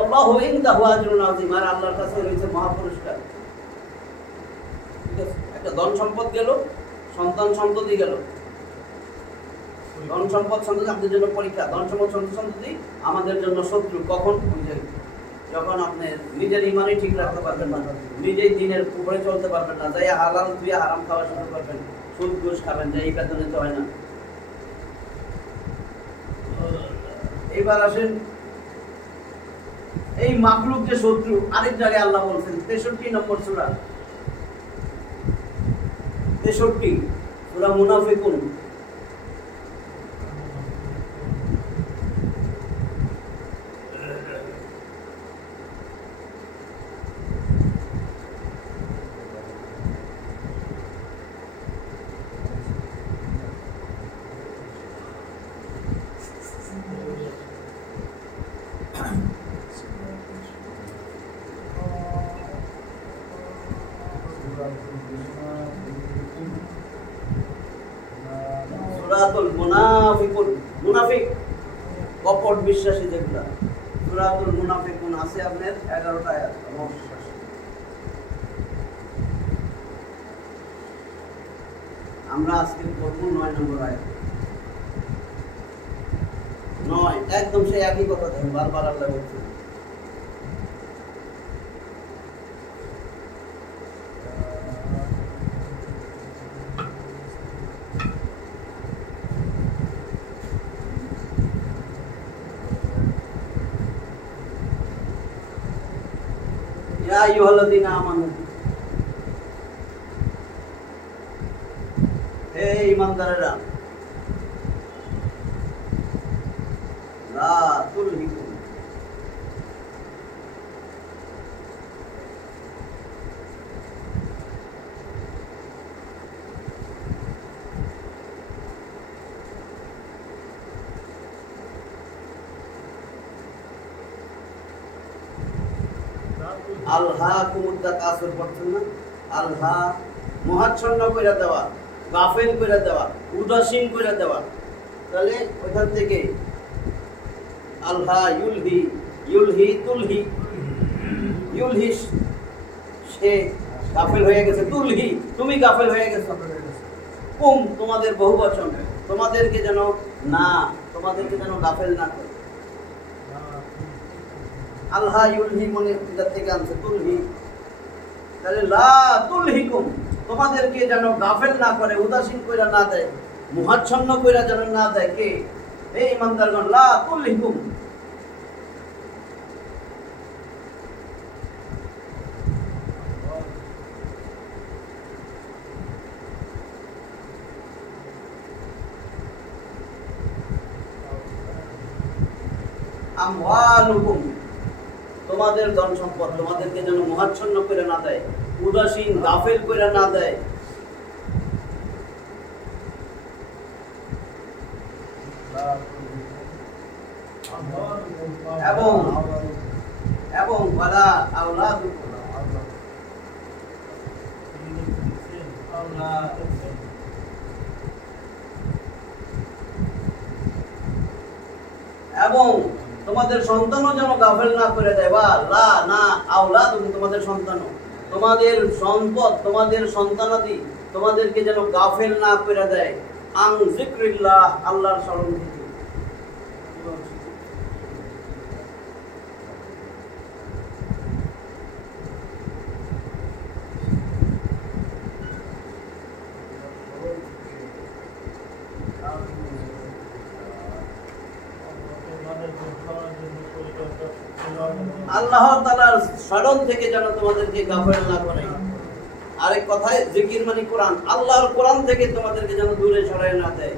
আল্লাহু ইনদাহু আজরুন আযীম, আর আল্লাহর কাছে রয়েছে মহা পুরস্কার। ঠিক আছে, একটা ধন সম্পদ গেল, সন্তান সন্ততি গেল। ধন সম্পদ সন্ততি আমাদের জন্য পরীক্ষা, ধন সম্পদ সন্তান সন্ততি আমাদের জন্য শত্রু। কখন? যখন আপনি নিজের ইমানই ঠিক রাখতে পারবেন না, নিজেই দিনের উপরে চলতে পারবেন না, যাই হালাল ধুয়ে হারাম খাওয়া শুরু করবেন, সুদ ঘুষ খাবেন, যে এই বেতনে তো হয় না। এইবার আসেন এই মাখলুক যে শত্রু, আরেক জায়গায় আল্লাহ বলছেন 63 নম্বর সূরা, 63 সূরা মুনাফিকুন। সূরাতুল মুনাফিকুন, মুনাফিক কপট বিশ্বাসী যেগুলা, সূরাতুল মুনাফিকুন আছে আপনার 11টা আয়াত। আমরা আজকে পড়ব 9 নম্বর আয়াত। 9 একদম সেই একই কথা, দেখেন বারবার আল্লাহ বলছেন। ইয়া আইয়ুহাল্লাযীনা আমানু, হে ঈমানদারেরা, লা তুলহিকুম, আলহাকুমুত তাকাসুর পড়ছেন না, আলহা মহাচ্ছন্ন কইরা দেওয়া, গাফেল কইরা দেওয়া, উদাসীন কইরা দেওয়া। তাহলে ওইখান থেকে আলহা ইউলহি, ইউলহি তুলহি, ইউলহি সে গাফেল হয়ে গেছে, তুলহি তুমি গাফেল হয়ে গেছো, কুম তোমাদের বহুবচন, তোমাদেরকে যেন না, তোমাদেরকে যেন গাফেল না করে। আল্লাহ ইউলহি মনে এটার থেকে আনছে তুলহি, তাহলে লা তুলহিকুম তোমাদেরকে যেন গাফেল না করে, উদাসীন কইরা না দেয়, মুহাচ্ছন্ন কইরা যেন না দেয়। কে? হে ঈমানদারগণ, লা তুলহিকুম আমওয়ালুকুম, তোমাদের ধন সম্পদ তোমাদেরকে যেন মোহাচ্ছন্ন করে না দেয়, উদাসীন গাফেল করে না দেয়। এবং এবং ওয়ালা আওলাদুকুম, এবং তোমাদের সন্তানও যেন গাফেল না করে দেয়। বা লা না আওলাদুকুম, তোমাদের সন্তানও, তোমাদের সম্পদ তোমাদের সন্তানাদি তোমাদেরকে যেন গাফেল না করে দেয়। আন যিকরিল্লাহ, আল্লাহর স্মরণ থেকে। আল্লাহ তাআলার স্মরণ থেকে যেন তোমাদেরকে গাফেল না করে। আরেক কথায় জিকির মানে কোরআন, আল্লাহর কোরআন থেকে তোমাদেরকে যেন দূরে সরায় না দেয়।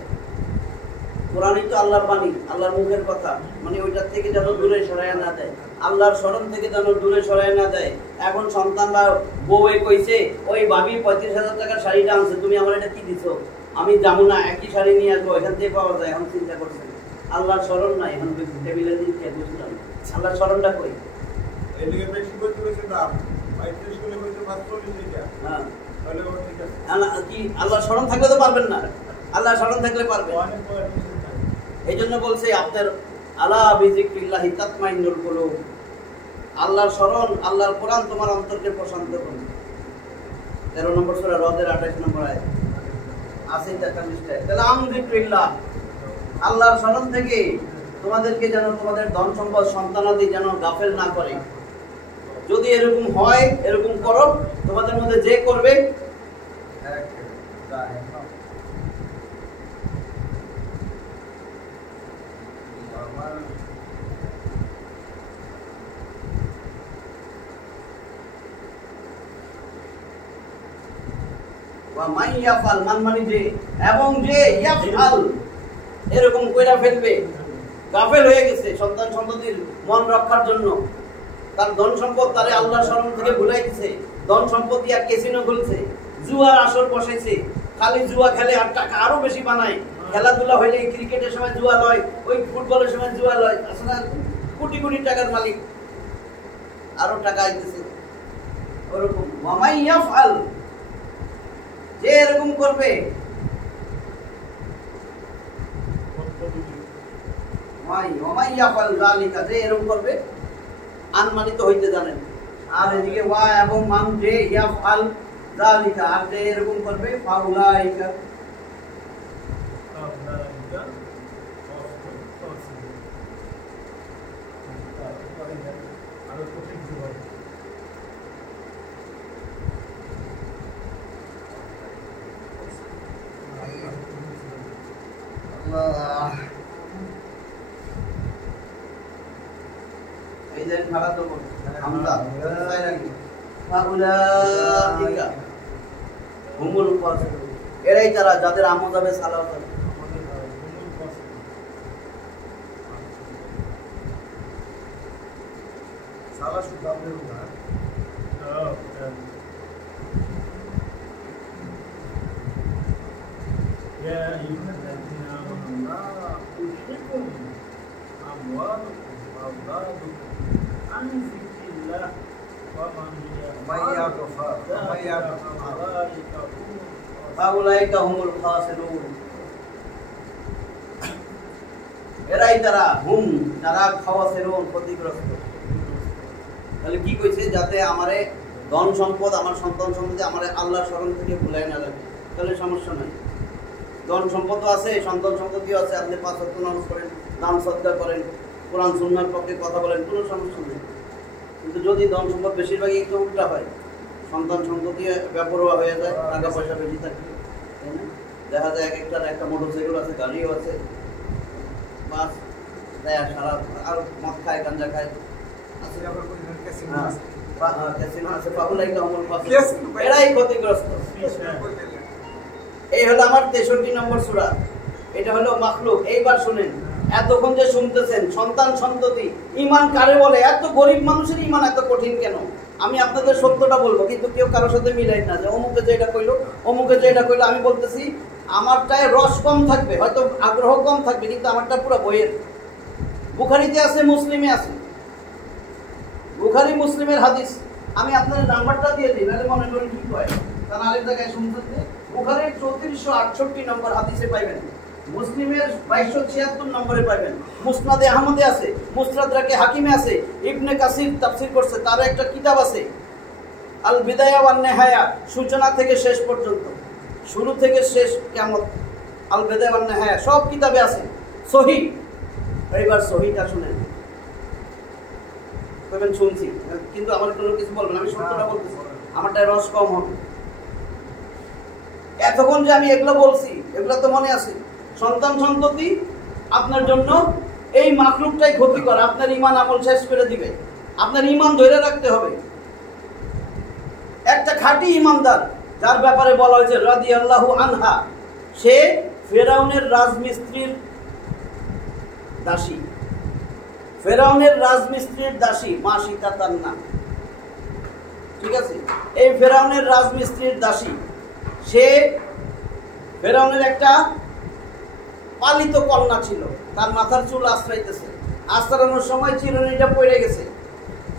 কোরআনই তো আল্লাহর বাণী, আল্লাহর মুখের কথা, মানে ওইটার থেকে যেন দূরে সরায় না দেয়, আল্লাহর স্মরণ থেকে যেন দূরে সরায় না দেয়। এখন সন্তানরা বউয়ে কইছে, ওই ভাবি 35,000 টাকার শাড়িটা আনছে, তুমি আমার এটা কি দিছো? আমি যাবো না, একই শাড়ি নিয়ে আসবো, এখান থেকে পাওয়া যায়। এখন চিন্তা করছেন আল্লাহর স্মরণ নাই, এখন টেবিলে দিচ্ছে, বুঝলাম আল্লাহর স্মরণটা কই? আল্লাহর স্মরণ থাকলে তো পারবেন না, আল্লাহর স্মরণ থাকলে পারবেন। এই জন্য বলছে আপনার আলা বিযিকরিল্লাহি তাতমাইন্নুল কুলুব, আল্লাহর স্মরণ, আল্লাহর কোরআন তোমার অন্তরকে প্রশান্ত করবে। 13 নম্বর সূরা রদের 28 নম্বর আয়াত আছে 43টায়। তাহলে আমযিকরিল্লাহ, আল্লাহর স্মরণ থেকে তোমাদেরকে যেন তোমাদের ধন সম্পদ সন্তানাদি যেন গাফেল না করে। যদি এরকম হয়, এরকম করো, তোমাদের মধ্যে যে করবে এবং যে এরকম কইরা ফেলবে, গাফেল হয়ে গেছে সন্তান সন্ততির মন রক্ষার জন্য, তার ধন সম্পদ তারে আল্লাহর স্মরণ থেকে ভুলাই দিছে, ধন সম্পদ দিয়া ক্যাসিনো খুলছে, জুয়ার আসর বসাইছে, খালি জুয়া খেলে আর টাকা আরো বেশি বানায়। খেলাধুলা হইলে ক্রিকেটের সময় জুয়া লয়, ওই ফুটবলের সময় জুয়া লয়, আসলে কোটি কোটি টাকার মালিক, আরো টাকা আইতেছে। ওরকম ওয়ামাই ইয়াফআল, যে এরকম করবে, ওয়ামাই ইয়াফআল যালিকা, যে এরকম করবে, আনমানিত হইতে জানেন। আর এদিকে ওয়া এবং মান, যে ইয়াফআল যালিকা, আর যে এরকম করবে, ফাউলাইকা, এই যে খারাপ তো হামজা তাই নাকি, ফাউলাইকা হুমুল ফাসিকুন, এরাই তারা যাদের আমল যাবে সালাত হবে। সালা শুদ্ধ আপনার না, ইয়া আইয়ুহাল্লাযীনা আমানু লা তুশরিকুম আমওয়ালাকুম ওয়া আওলাদুকুম আন যিকরিল্লাহ ওয়া মান ইয়াগফার ফাউলাইকা হুমুল খাসিরুন, এরাই তারা, হুম যারা খাওয়াসিরুন, ক্ষতিগ্রস্ত। তাহলে কি কইছে? যাতে আমারে ধন সম্পদ, আমার সন্তান সম্পদে আমারে আল্লাহর স্মরণ থেকে ভুলাই না লাগে, তাহলে সমস্যা নাই। ধন সম্পদও আছে, সন্তান সম্পত্তিও আছে, আপনি 5 ওয়াক্ত নামাজ পড়েন, দান সদকা করেন, কোরআন সুন্নাহর পক্ষে কথা বলেন, কোনো সমস্যা নেই। কিন্তু যদি ধন সম্পদ বেশিরভাগই একটু উল্টা হয়, সন্তান সম্পত্তি বেপরোয়া হয়ে যায়, টাকা পয়সা বেশি থাকে, তাই না? দেখা যায় এক একটার একটা মোটরসাইকেল আছে, গাড়িও আছে, বাস দেয় সারা, আর মদ খায়, গাঞ্জা খায়, এরাই ক্ষতিগ্রস্ত। এই হলো আমার 63 নম্বর সূরা, এটা হলো মাখলুক। এইবার শুনেন এতক্ষণ যে শুনতেছেন সন্তান সন্ততি ইমান কারে বলে, এত গরিব মানুষের ইমান এত কঠিন কেন? আমি আপনাদের সত্যটা বলবো, কিন্তু কেউ কারোর সাথে মিলাই না যে অমুকে যে এটা কইলো অমুকে যে এটা কইলো। আমি বলতেছি আমারটায় রস কম থাকবে, হয়তো আগ্রহ কম থাকবে, কিন্তু আমারটা পুরো বইয়ের। বুখারীতে আছে, মুসলিমে আছে, বুখারী মুসলিমের হাদিস। আমি আপনার নাম্বারটা দিয়ে দিই, নাহলে মনে করেন কি হয়, কারণ আরেক জায়গায় শুনছেন যে বুখারীর 3468 নম্বর হাদিসে পাইবেন, মুসলিমের 2276 নম্বরে পাইবেন, মুসনাদে আহমদে আছে, মুসনাদে হাকিমে আছে, ইবনে কাসির তাফসীর করছে, তার একটা কিতাব আছে আল বিদায়া ওয়ান নিহায়া, সূচনা থেকে শেষ পর্যন্ত, শুরু থেকে শেষ কিয়ামত, আল বিদায়া ওয়ান নিহায়া সব কিতাবে আছে সহিহ। এইবার সহিহটা শুনেন, কইবেন শুনছি কিন্তু আমার কোনো কিছু বলবেন, আমি সত্যটা বলতেছি, আমারটা রস কম হবে। এতক্ষণ যে আমি এগুলো বলছি, এগুলো তো মনে আছে। সন্তান সন্ততি আপনার জন্য এই মাখলুকটাই ক্ষতিকর, আপনার ঈমান আমল শেষ করে দিবে। আপনার ঈমান ধরে রাখতে হবে। একটা খাঁটি ঈমানদার যার ব্যাপারে বলা হয়েছে রাদিয়াল্লাহু আনহা, সে ফেরাউনের রাজমিস্ত্রির দাসী, ফেরাউনের রাজমিস্ত্রির দাসী, মা সীতা তার নাম, ঠিক আছে? এই ফেরাউনের রাজমিস্ত্রির দাসী, সে ফেরাউনের একটা পালিত কন্যা ছিল, তার মাথার চুল আশ্রাইতেছে, আশ্রানোর সময় চিরুনিটা পড়ে গেছে।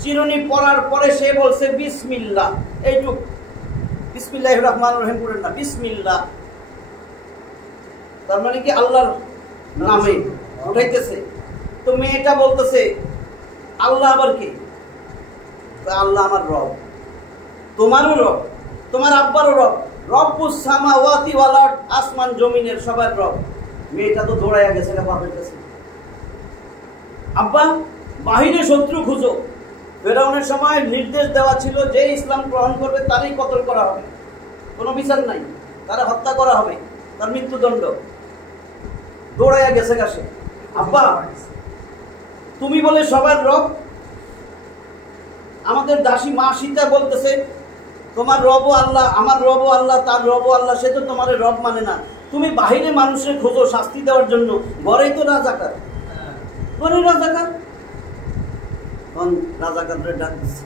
চিরুনি পড়ার পরে সে বলছে বিসমিল্লাহ, এইটুক, বিসমিল্লাহির রহমানির রহিম পড়েন না, বিসমিল্লাহ, তার মানে কি আল্লাহর নামে উঠাইতেছে। তো মেয়েটা বলতেছে আল্লাহ আবার কি? আল্লাহ আমার রব, তোমারও রব, তোমার আব্বারও রব, রব্বুস সামাওয়াতি ওয়াল আরদ, আসমান জমিনের সবার রব। মেয়েটা তো দৌড়াইয়া গেছে বাপের কাছে, আব্বা বাহিরে শত্রু খুঁজো। ফেরাউনের সময় নির্দেশ দেওয়া ছিল যে ইসলাম গ্রহণ করবে তারই কতল করা হবে, কোনো বিচার নাই, তারা হত্যা করা হবে, তার মৃত্যুদণ্ড। দৌড়াইয়া গেছে কাছে, আব্বা তুমি বলে সবার রব, আমাদের দাসী মা সীতা বলতেছে তোমার রবও আল্লাহ, আমার রবও আল্লাহ, তার রবও আল্লাহ, সে তো তোমার রব মানে না। তুমি বাহিরে মানুষের খোঁজো শাস্তি দেওয়ার জন্য, ঘরেই তো রাজাকার, ঘরে রাজাকার। তখন রাজাকারদের ডাক দিচ্ছে,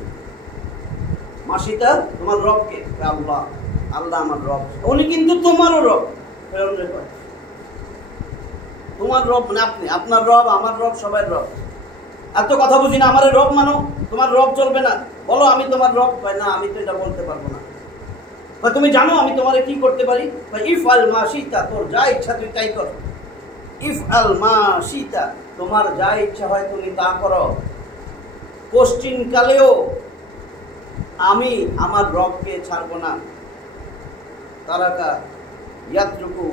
মা সীতা তোমার রবকে? আল্লাহ, আল্লাহ আমার রব, উনি কিন্তু তোমারও রব। তোমার রব মানে আপনি, আপনার রব, আমার রব, সবাই রব। এত কথা বুঝি না, আমার রব মানো, তোমার রব চলবে না, বলো আমি তোমার রব। না, আমি তো এটা বলতে পারবো না। তুমি জানো আমি তোমারে কি করতে পারি? ইফ আল মা সীতা, তোর যা ইচ্ছা তুই তাই কর। ইফ আল মা সীতা, তোমার যা ইচ্ছা হয় তুমি তা করো। কোশ্চিন কালেও আমি আমার রবকে ছাড়বো না। তারাকা ইয়াতরুকু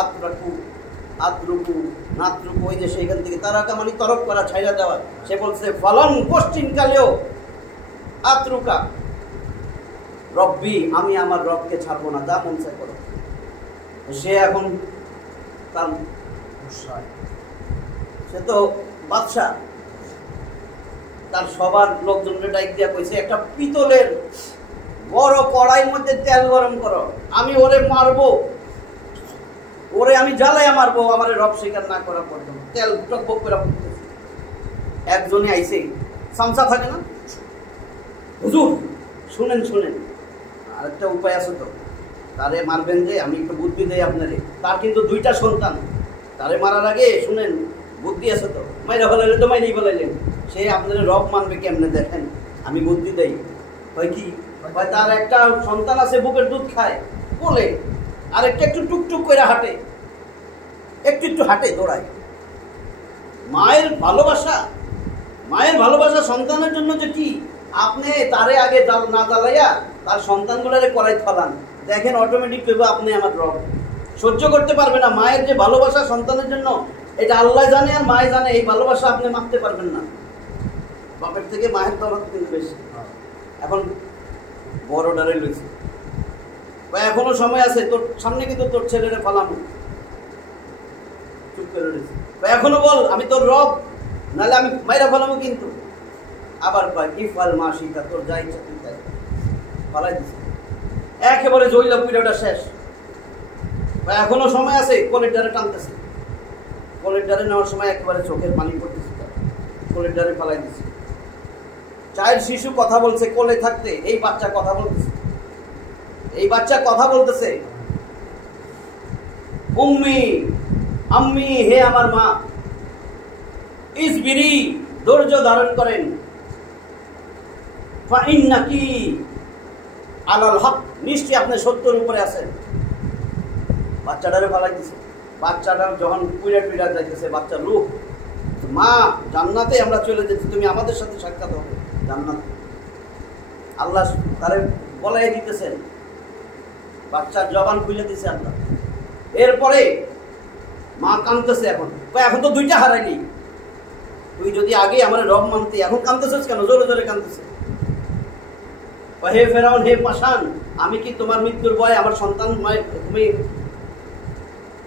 আতরাকু আতরুকু নাতরুকু, ওই যে সেইখান থেকে তারাকা মানে তরক করা, ছাইরা দেওয়া। সে বলছে ফলন কোশ্চিন কালেও আতরুকা রব্বি, আমি আমার রবকে ছাড়বো না, যা মন চায় করো। সে এখন তার, সে তো বাদশা, তার সবার লোকজনকে ডাক দিয়া কইছে একটা পিতলের বড় কড়াইয়ের মধ্যে তেল গরম করো, আমি ওরে মারবো, ওরে আমি জ্বালাইয়া মারবো, আমার রব স্বীকার না করা পর্যন্ত। তেল টকবক করে ফুটতেছে। একজনে আইছে, সামসা থাকে না, হুজুর শুনেন শুনেন, আরেকটা উপায় আছে তো, তারে মারবেন যে, আমি একটু বুদ্ধি দেই আপনারে। তার কিন্তু দুইটা সন্তান, তারে মারার আগে শুনেন বুদ্ধি আছে তো, মাইরা ফেলাইলে তো মাইরেই ফেলাইলেন, সে আপনার রব মানবে কেমনে দেখেন, আমি বুদ্ধি দেই। হয় কি, হয় তার একটা সন্তান আছে বুকের দুধ খায় বলে, আরেকটা একটু টুকটুক করে হাঁটে, একটু একটু হাঁটে, দৌড়ায়। মায়ের ভালোবাসা, মায়ের ভালোবাসা সন্তানের জন্য যে কি, আপনি তারে আগে না জ্বালাইয়া তার সন্তানগুলারে করাই ফেলান, দেখেন অটোমেটিক পেবে আপনি আমার রব। সহ্য করতে পারবে না মায়ের যে ভালোবাসা সন্তানের জন্য, এটা আল্লাহ জানে আর মায়ে জানে, এই ভালোবাসা আপনি মাপতে পারবেন না। বাপের থেকে মায়ের দরদ কিন্তু বেশি। এখন বড় ডারে লইছে, এখনো সময় আছে, তোর সামনে কিন্তু তোর ছেলেরে ফালামো, চুপ করে রয়েছে। এখনো বল আমি তোর রব, নাহলে আমি মাইরা ফেলামো কিন্তু। আবার কয় ইফ আল মা সীতা, তোর যা ইচ্ছা তুই তাই। ফালাই দিছে, একেবারে জইলা পুরোটা শেষ। এখনো সময় আছে, কোলের ডারে টানতেছে, কোলের ডারে নেওয়ার সময় একেবারে চোখের পানি পড়তেছে, কোলের ডারে ফেলাই দিচ্ছে। চায়ের শিশু কথা বলছে কোলে থাকতে, এই বাচ্চা কথা বলতেছে, এই বাচ্চা কথা বলতেছে, উম্মি আম্মি, হে আমার মা, ইসবিরি, ধৈর্য ধারণ করেন, ফাইন্নাকি আলাল হক, নিশ্চয়ই আপনি সত্যের উপরে আছেন। বাচ্চাটারে ফেলাই দিছে। বাচ্চাটা যখন পুইরা টুইরা যাইতেছে, বাচ্চা রূহ, মা জান্নাতে আমরা চলে যেতে, তুমি আমাদের সাথে সাক্ষাৎ হবে জান্নাতে। আল্লাহ তারে বলাই দিতেছেন, বাচ্চার জবান খুলে দিছে আল্লাহ। এরপরে মা কাঁদতেছে, এখন তো দুইটা হারাইনি, তুই যদি আগে আমার রব মানতি, এখন কাঁদতেছিস কেন? জোরে জোরে কাঁদতেছে। হে ফেরাউন, হে পাষাণ, আমি কি তোমার মৃত্যুর ভয় আমার সন্তান তুমি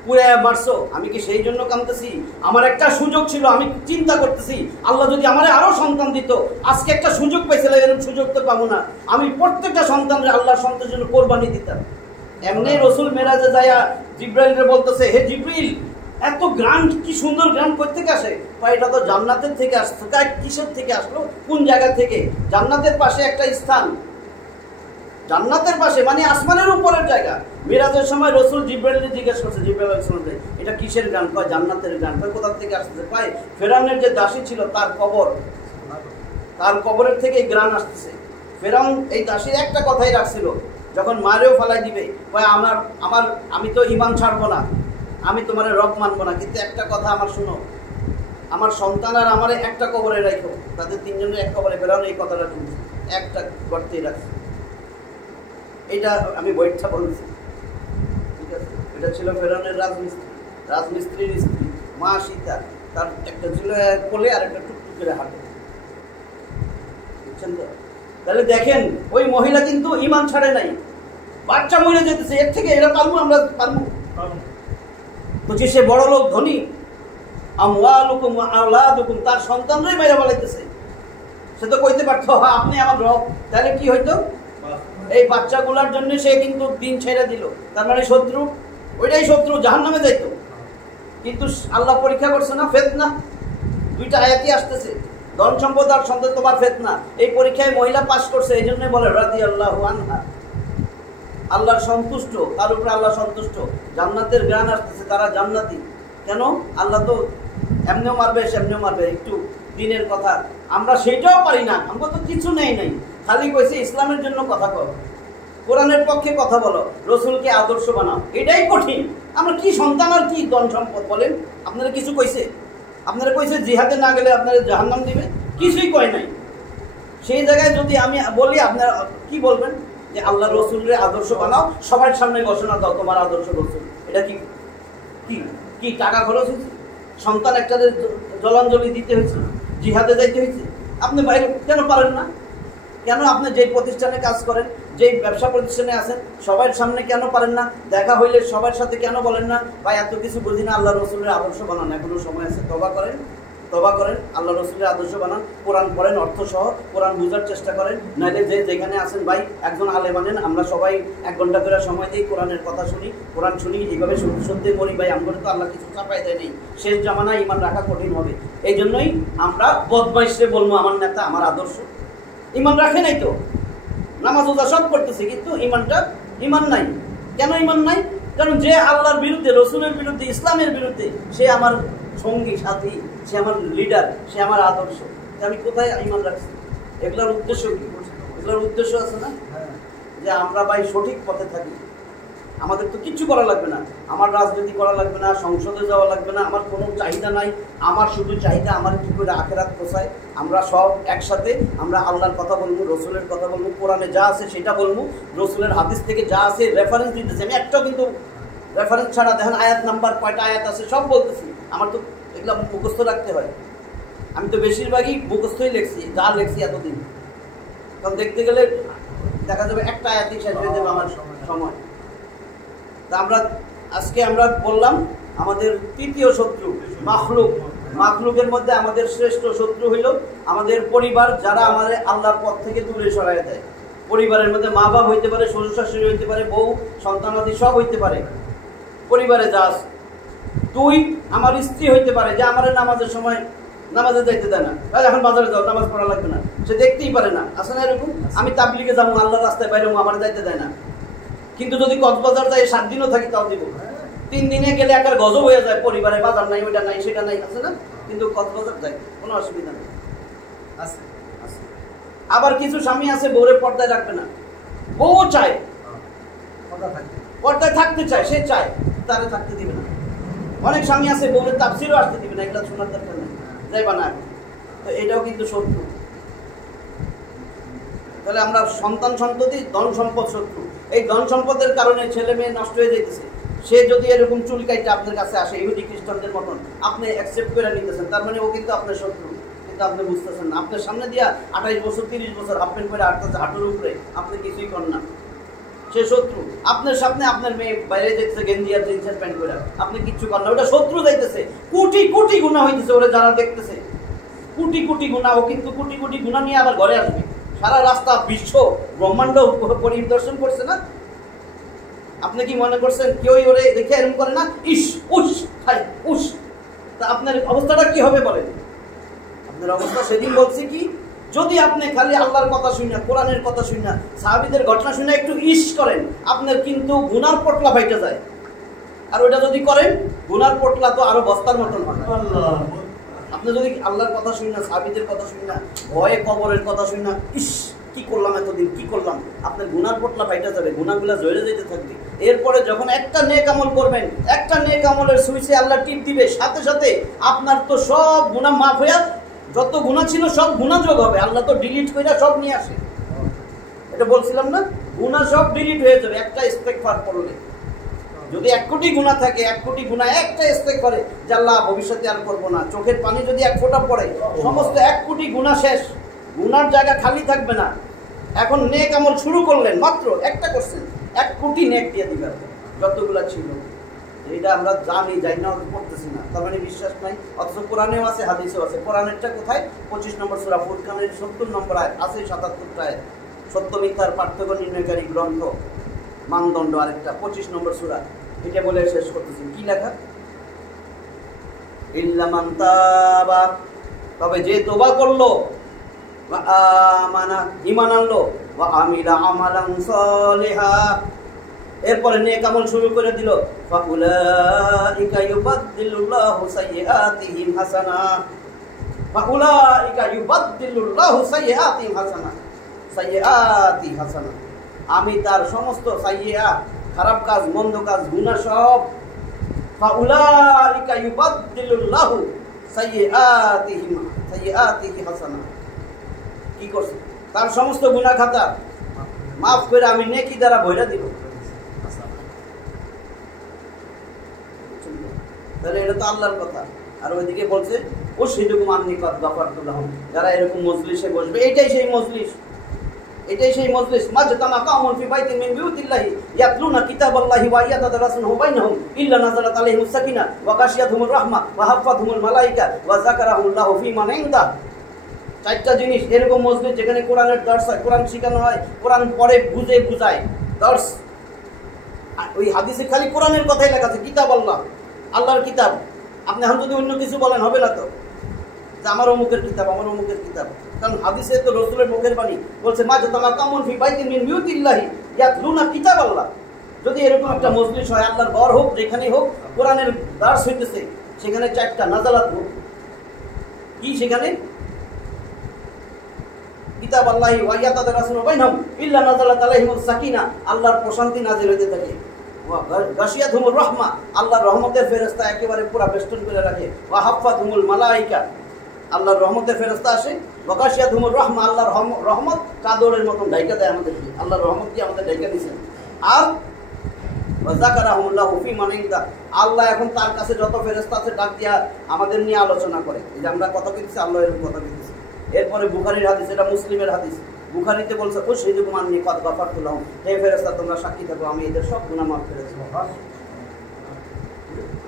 পুড়ে মারছো? আমি কি সেই জন্য কাঁদতেছি? আমার একটা সুযোগ ছিল, আমি চিন্তা করতেছি আল্লাহ যদি আমারে আরো সন্তান দিত, আজকে একটা সুযোগ পাইছিল, এরকম সুযোগ তো পাবো না, আমি প্রত্যেকটা সন্তানরে আল্লাহর সন্তানের জন্য কোরবানি দিতাম। এমনি রসুল মেরাজে যায়া জিব্রাইলরে বলতেছে, হে জিব্রিল, এত গ্রাম, কি সুন্দর গ্রাম কই থেকে আসে? এটা তো জান্নাতের থেকে আসতো। কিসের থেকে আসলো? কোন জায়গা থেকে? জান্নাতের পাশে একটা স্থান, জান্নাতের পাশে মানে আসমানের উপরের জায়গা। মিরাজের সময় রসুল জিব্রাইলকে জিজ্ঞেস করছে, জিব্রাইল আলাইহিস সালাম, এটা কিসের গান? কয় জান্নাতের গান। কয় কোথা থেকে আসতেছে? কয় ফেরাউনের যে দাসী ছিল তার কবর, তার কবরের থেকে এই গান আসতেছে। ফেরাউন এই দাসীর একটা কথাই রাখছিল, যখন মারেও ফেলাই দিবে, কয় আমি তো ঈমান ছাড়বো না, আমি তোমার রব মানবো না, কিন্তু একটা কথা আমার শুনো, আমার সন্তান আর আমারে একটা কবরে রাখো। তাদের তিনজনের এক কবরে। ফেরাউন এই কথাটা শুনছে, একটা গর্তেই রাখছে। এইটা আমি বইটা বলছি, ঠিক আছে? এটা ছিল ফেরাউনের রাজমিস্ত্রির স্ত্রী মা সীতা। তার একটা ছিল কোলে আর একটা টুকটুক করে হাঁটে, বুঝছেন তো? তাহলে দেখেন, ওই মহিলা কিন্তু ঈমান ছাড়ে নাই, বাচ্চা মরে যেতেছে, এর থেকে এরা পারবো, আমরা পারবো? বলছি সে বড় লোক, ধনী, আমওয়ালুকুম ওয়া আওলাদুকুম, তার সন্তানরাই মেরে বলাইতেছে। সে তো কইতে পারতো, হ্যাঁ আপনি আমার রব, তাহলে কি হইতো? এই বাচ্চাগুলার জন্য সে কিন্তু দিন ছেড়ে দিল, তার মানে শত্রু, ওইটাই শত্রু, জাহান্নামে যাইতো। কিন্তু আল্লাহ পরীক্ষা করছে না, ফিতনা। দুইটা আয়াতই আসতেছে, ধন সম্পদ আর সন্তান তোমার ফিতনা। এই পরীক্ষায় মহিলা পাস করছে, এই জন্য বলে রাদিয়াল্লাহু আনহা, আল্লাহর সন্তুষ্ট, তার উপরে আল্লাহ সন্তুষ্ট। জান্নাতের জ্ঞান আসতেছে, তারা জান্নাতি। কেন? আল্লাহ তো এমনিও মারবে, সেমনিও মারবে। একটু দিনের কথা আমরা সেটাও পারি না, আমরা তো কিছু নেই, খালি কইছে ইসলামের জন্য কথা বলো, কোরআনের পক্ষে কথা বলো, রসুলকে আদর্শ বানাও, এটাই কঠিন। আমরা কি সন্তান আর কি ধন সম্পদ বলেন? আপনারা কিছু কইছে? আপনারা কইছে জিহাদে না গেলে আপনারা জাহান্নাম দিবে? কিছুই কয় নাই। সেই জায়গায় যদি আমি বলি, আপনারা কি বলবেন? যে আল্লাহ রসুলের আদর্শ বানাও, সবার সামনে ঘোষণা দাও তোমার আদর্শ রসুল। এটা কি কি টাকা খরচ হয়েছে? সন্তান একটা জলাঞ্জলি দিতে হয়েছে, জিহাদে যাইতে হয়েছে। আপনি বাইরে কেন পারেন না? কেন আপনি যেই প্রতিষ্ঠানে কাজ করেন, যেই ব্যবসা প্রতিষ্ঠানে আছেন, সবার সামনে কেন পারেন না? দেখা হইলে সবার সাথে কেন বলেন না, ভাই এত কিছু বুঝি না, আল্লাহ রসুলের আদর্শ বানান, এখনো সময় আছে, তওবা করেন, আল্লাহ রসুলের আদর্শ বানান, কোরআন পড়েন অর্থ সহ, কোরআন বোঝার চেষ্টা করেন। নাইলে যেখানে আছেন ভাই, একজন আলেম আনেন, আমরা সবাই 1 ঘন্টা করে সময় দিই, কোরআনের কথা শুনি, কোরআন শুনি, এইভাবে সত্যি সত্যি মরি ভাই। আমরা তো আল্লাহ কিছু চাপাই দেয় নেই, শেষ জামানায় ঈমান রাখা কঠিন হবে। এই জন্যই আমরা বদমাইশরে বলবো আমার নেতা, আমার আদর্শ। ঈমান রাখে নাই তো, নামাজ রোজা সব করতেছে, কিন্তু ঈমান নাই। কেন ঈমান নাই? কারণ যে আল্লাহর বিরুদ্ধে, রসুলের বিরুদ্ধে, ইসলামের বিরুদ্ধে, সে আমার সঙ্গী সাথী, সে আমার লিডার, সে আমার আদর্শ। আমি কোথায় ঈমান রাখছি? এগুলোর উদ্দেশ্য কি? এগুলোর উদ্দেশ্য আছে না, যে আমরা ভাই সঠিক পথে থাকি। আমাদের তো কিচ্ছু করা লাগবে না, আমার রাজনীতি করা লাগবে না, সংসদে যাওয়া লাগবে না, আমার কোনো চাহিদা নাই। আমার শুধু চাহিদা আমার কি করে আখেরাত পোষায়। আমরা সব একসাথে, আমরা আল্লাহর কথা বলবো, রসুলের কথা বলবো, কোরআনে যা আছে সেটা বলবো, রসুলের হাদিস থেকে যা আছে রেফারেন্স দিতেছি। আমি একটাও কিন্তু রেফারেন্স ছাড়া, দেখেন আয়াত নাম্বার কয়টা আয়াত আছে সব বলতেছি। আমার তো এগুলো মুখস্থ রাখতে হয়, আমি তো বেশিরভাগই মুখস্থই লিখছি, যা লিখছি এতদিন। কারণ দেখতে গেলে দেখা যাবে একটা আয়াতই শেষ হয়ে যাবে আমার সময়। তা আজকে আমরা বললাম আমাদের তৃতীয় শত্রু মাখলুকের মধ্যে আমাদের শ্রেষ্ঠ শত্রু হইল আমাদের পরিবার, যারা আমাদের আল্লাহর পথ থেকে দূরে সরায় দেয়। পরিবারের মধ্যে মা বাপ হইতে পারে, শ্বশুর শাশুড়ি হইতে পারে, বউ সন্তানাদি সব হইতে পারে। পরিবারে যা আছে 2 আমার স্ত্রী হইতে পারে যে আমার নামাজের সময় নামাজে যাইতে দেয় না, এখন বাজারে যাও নামাজ পড়া লাগবে না, সে দেখতেই পারে না, আছে না এরকম? আমি তাবলিগে যাবো, আল্লাহর রাস্তায় বাইরে আমার যাইতে দেয় না, কিন্তু যদি কক্সবাজার যাই 7 দিনও থাকি তাও দিব। 3 দিনে গেলে একটা গজব হয়ে যায়, পরিবারে বাজার নাই, ওইটা নাই, সেটা নাই, আছে না? কিন্তু কক্সবাজার যাই, কোনো অসুবিধা নেই, আছে। আবার কিছু স্বামী আছে বউরে পর্দায় রাখবে না, বউ চায় পর্দায় থাকতে চায়, সে চায়, তারে থাকতে দিবে না। অনেক স্বামী আছে বউরে তাফসিরও আসতে দিবে না, এগুলা শোনার দরকার নেই, যাইবা না। তো এটাও কিন্তু শত্রু। তাহলে আমরা সন্তান সন্ততি, ধন সম্পদ শত্রু। এই ধন সম্পদের কারণে ছেলে মেয়ে নষ্ট হয়ে যাইতেছে। সে যদি এরকম চুল কাইটা আপনার কাছে আসে ইহুদি খ্রিস্টানদের মতন, আপনি অ্যাকসেপ্ট করে নিতেছেন, তার মানে ও কিন্তু আপনার শত্রু, কিন্তু আপনি বুঝতেছেন না। আপনার সামনে দিয়া 28 বছর 30 বছর হাফ প্যান্ট করে আটতেছে হাঁটুর উপরে, আপনি কিছুই করেন না, সে শত্রু। আপনার সামনে আপনার মেয়ে বাইরে যাইতেছে গেঞ্জি আর জিন্সের প্যান্ট করে, আপনি কিচ্ছু করেন না, ওটা শত্রু যাইতেছে। কোটি কোটি গুনাহ হইতেছে ওরা যারা দেখতেছে, কোটি কোটি গুনাহ। ও কিন্তু কোটি কোটি গুনাহ নিয়ে আবার ঘরে আসবে। সারা রাস্তা বিশ্ব ব্রহ্মাণ্ড পরিদর্শন করছে না? আপনি কি মনে করছেন কেউ ওরে দেখে এরকম করে না? ইস উস খাই উস। তা আপনার অবস্থাটা কি হবে বলেন? আপনার অবস্থা সেদিন বলছি কি, যদি আপনি খালি আল্লাহর কথা শুনে, কোরআনের কথা শুনে, সাহাবীদের ঘটনা শুনে একটু ইস করেন, আপনার কিন্তু গুনার পটলা ফাইটা যায়। আর ওইটা যদি করেন, গুনার পটলা তো আরো বস্তার মতন হয়। আপনি যদি আল্লাহর কথা শুনি না, সাহাবীদের কথা শুনি না, ভয়ে কবরের কথা শুনি না, ইস কি করলাম এতদিন, কি করলাম, আপনার গুনার পটলা ফাইটা যাবে, গুনাহগুলা জড়ে যেতে থাকবে। এরপরে যখন একটা নেক আমল করবেন, একটা নেক আমলের সুইচে আল্লাহ টিপ দিবে, সাথে সাথে আপনার তো সব গুনাহ মাফ হয়ে, যত গুনাহ ছিল সব গুনাহ যোগ হবে। আল্লাহ তো ডিলিট করে সব নিয়ে আসে, এটা বলছিলাম না? গুনাহ সব ডিলিট হয়ে যাবে একটা ইস্তেগফার করলে। যদি 1 কোটি গুনাহ থাকে, 1 কোটি গুনাহ একটা ইস্তেগফারে, যে আল্লাহ ভবিষ্যতে আর করব না, চোখের পানি যদি 1 ফোঁটা পড়ে, সমস্ত 1 কোটি গুনাহ শেষ, গুনার জায়গা খালি থাকবে না। এখন নেক আমল শুরু করলেন, মাত্র একটা করছেন, 1 কোটি নেক দিয়ে দিবেন যতগুলা ছিল। এইটা আমরা জানি, যাই না করতেছি না, তার মানে বিশ্বাস নাই। অথচ কোরআনেও আছে, হাদিসেও আছে। কোরআনেরটা কোথায়? 25 নম্বর সূরা ফুরকানের 70 নম্বর আয়াত আছে, 77টা আয়াত, সত্য মিথ্যার পার্থক্য নির্ণয়কারী গ্রন্থ মানদণ্ড, আরেকটা 25 নম্বর সূরা। এটা বলে শেষ করতেছি, কি লেখা? ইল্লা মান তাবা, তবে যে তওবা করলো, ওয়া আমানা, ঈমান আনলো, ওয়া আমিলা আমালান সালিহা, এরপরে নেক আমল শুরু করে দিল, ফাউলাইকা ইউবাদদিলুল্লাহু সাইয়্যাতিহিম হাসানা, ফাউলাইকা ইউবাদদিলুল্লাহু সাইয়্যাতিহিম হাসানা, সাইয়্যাতি হাসানা, আমি তার সমস্ত সাইয়্যা, খারাপ কাজ, মন্দ কাজ, গুনাহ সব, ফাউলাইকা ইউবাদদিলুল্লাহু সাইয়্যাতিহি হাসানা, কি করছে? তার সমস্ত গুনাহ খাতা মাফ করে আমি নেকি দ্বারা ভরে দিব। তাহলে এটা তো আল্লাহর কথা। আর ওইদিকে বলছে ও সেরকম আমি কত গাফারতু লাহুম, যারা এরকম মজলিসে বসবে, এটাই সেই মজলিস, এটাই সেই মজলিস। মাজতামা কাউমুন ফি বাইতিন মিন বিউতিল্লাহি ইয়াতলুনা কিতাবাল্লাহি ওয়া ইয়াতাদারাসুনাহু বাইনাহুম ইল্লা নাযালাত আলাইহিmus সাকিনা ওয়া গাশিয়াতুহুমুর রাহমা ওয়া হাফাতুহুমুল মালায়েকা ওয়া যাকারাহুল্লাহু ফি মান ইনদা। 4টা জিনিস এরকম মজলিস যেখানে কোরআনের দর্স হয়, কোরআন শেখানো হয়, কোরআন পড়ে বুঝে বুঝায় দর্স। ওই হাদিসে খালি কোরআনের কথাই লেখা আছে, কিতাব আল্লাহ, আল্লাহর কিতাব। আপনি এখন যদি অন্য কিছু বলেন হবে না তো, যে আমার অমুকের কিতাব, আমার অমুকের কিতাব, কারণ হাদিসে তো রাসূলের মুখের বাণী বলছে মাজতামা কাউমুন ফি বাইতিন মিন বিউতিল্লাহি ইয়াতলুনা কিতাবাল্লাহ। যদি এরকম একটা মজলিস হয়, আল্লাহর ঘর হোক, যেখানেই হোক, কোরআনের দার্স হইতেছে, সেখানে 4টা নাজালাত হোক, কি সেখানে? কিতাবাল্লাহি ওয়া ইয়াতাদারাসুনা বাইনাহুম ইল্লা নাযালাত আলাইহিmus সাকিনা, আল্লাহর প্রশান্তি নাযিল হতে থাকে। ওয়া গাশিয়াতুহুমুর রাহমা, আল্লাহর রহমতের ফেরেশতা একেবারে পুরো বেষ্টন করে রাখে। ওয়া হাফাতুহুমুল মালায়েকা, আল্লাহর রহমতের ফেরেশতা আসে। ওয়া গাশিয়াতুহুমুর রাহমা, আল্লাহর রহমত চাদরের মতন ঢাকা দেয় আমাদেরকে, আল্লাহর রহমত দিয়ে আমাদের ঢাকা দিয়েছেন। আর ওয়া যাকারাহুল্লাহু ফি মান ইনদা, আল্লাহ এখন তার কাছে যত ফেরেশতা আছে ডাক দিয়া আমাদের নিয়ে আলোচনা করে, এই যে আমরা কথা বলতেছি, আল্লাহ এর কথা বলতেছে। এরপরে বুখারীর হাদিস, এটা মুসলিমের হাদিস, বুখারীতে বলছে ও সেরকম আমি কত গাফারতু লাহুম, হে ফেরেশতা তোমরা সাক্ষী থাকো আমি এদের সব গুনাহ মাফ করেছি।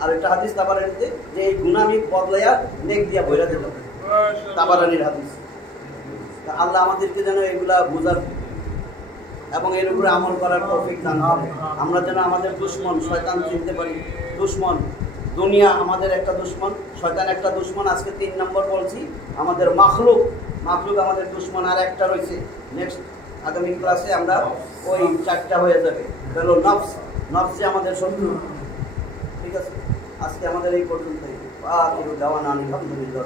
আর একটা হাদিস তাবারানীতে, যে এই গুনাহ আমি বদলায়া নেক দিয়া ভইরা দিল, তাবারানীর হাদিস। আল্লাহ আমাদেরকে যেন এগুলা বুঝার এবং এর উপরে আমল করার তৌফিক দান করে। আমরা যেন আমাদের দুশমন শয়তান চিনতে পারি, দুনিয়া আমাদের একটা দুশ্মন, শয়তান একটা দুশ্মন। আজকে 3 নম্বর বলছি, আমাদের মাখলুক আমাদের দুশ্মন আর একটা রয়েছে। নেক্সট আগামী ক্লাসে আমরা ওই 4টা হয়ে যাবে। হলো নফস আমাদের শত্রু। ঠিক আছে, আজকে আমাদের এই পর্যন্তই। আখিরু দাওয়ানা আলহামদুলিল্লাহ।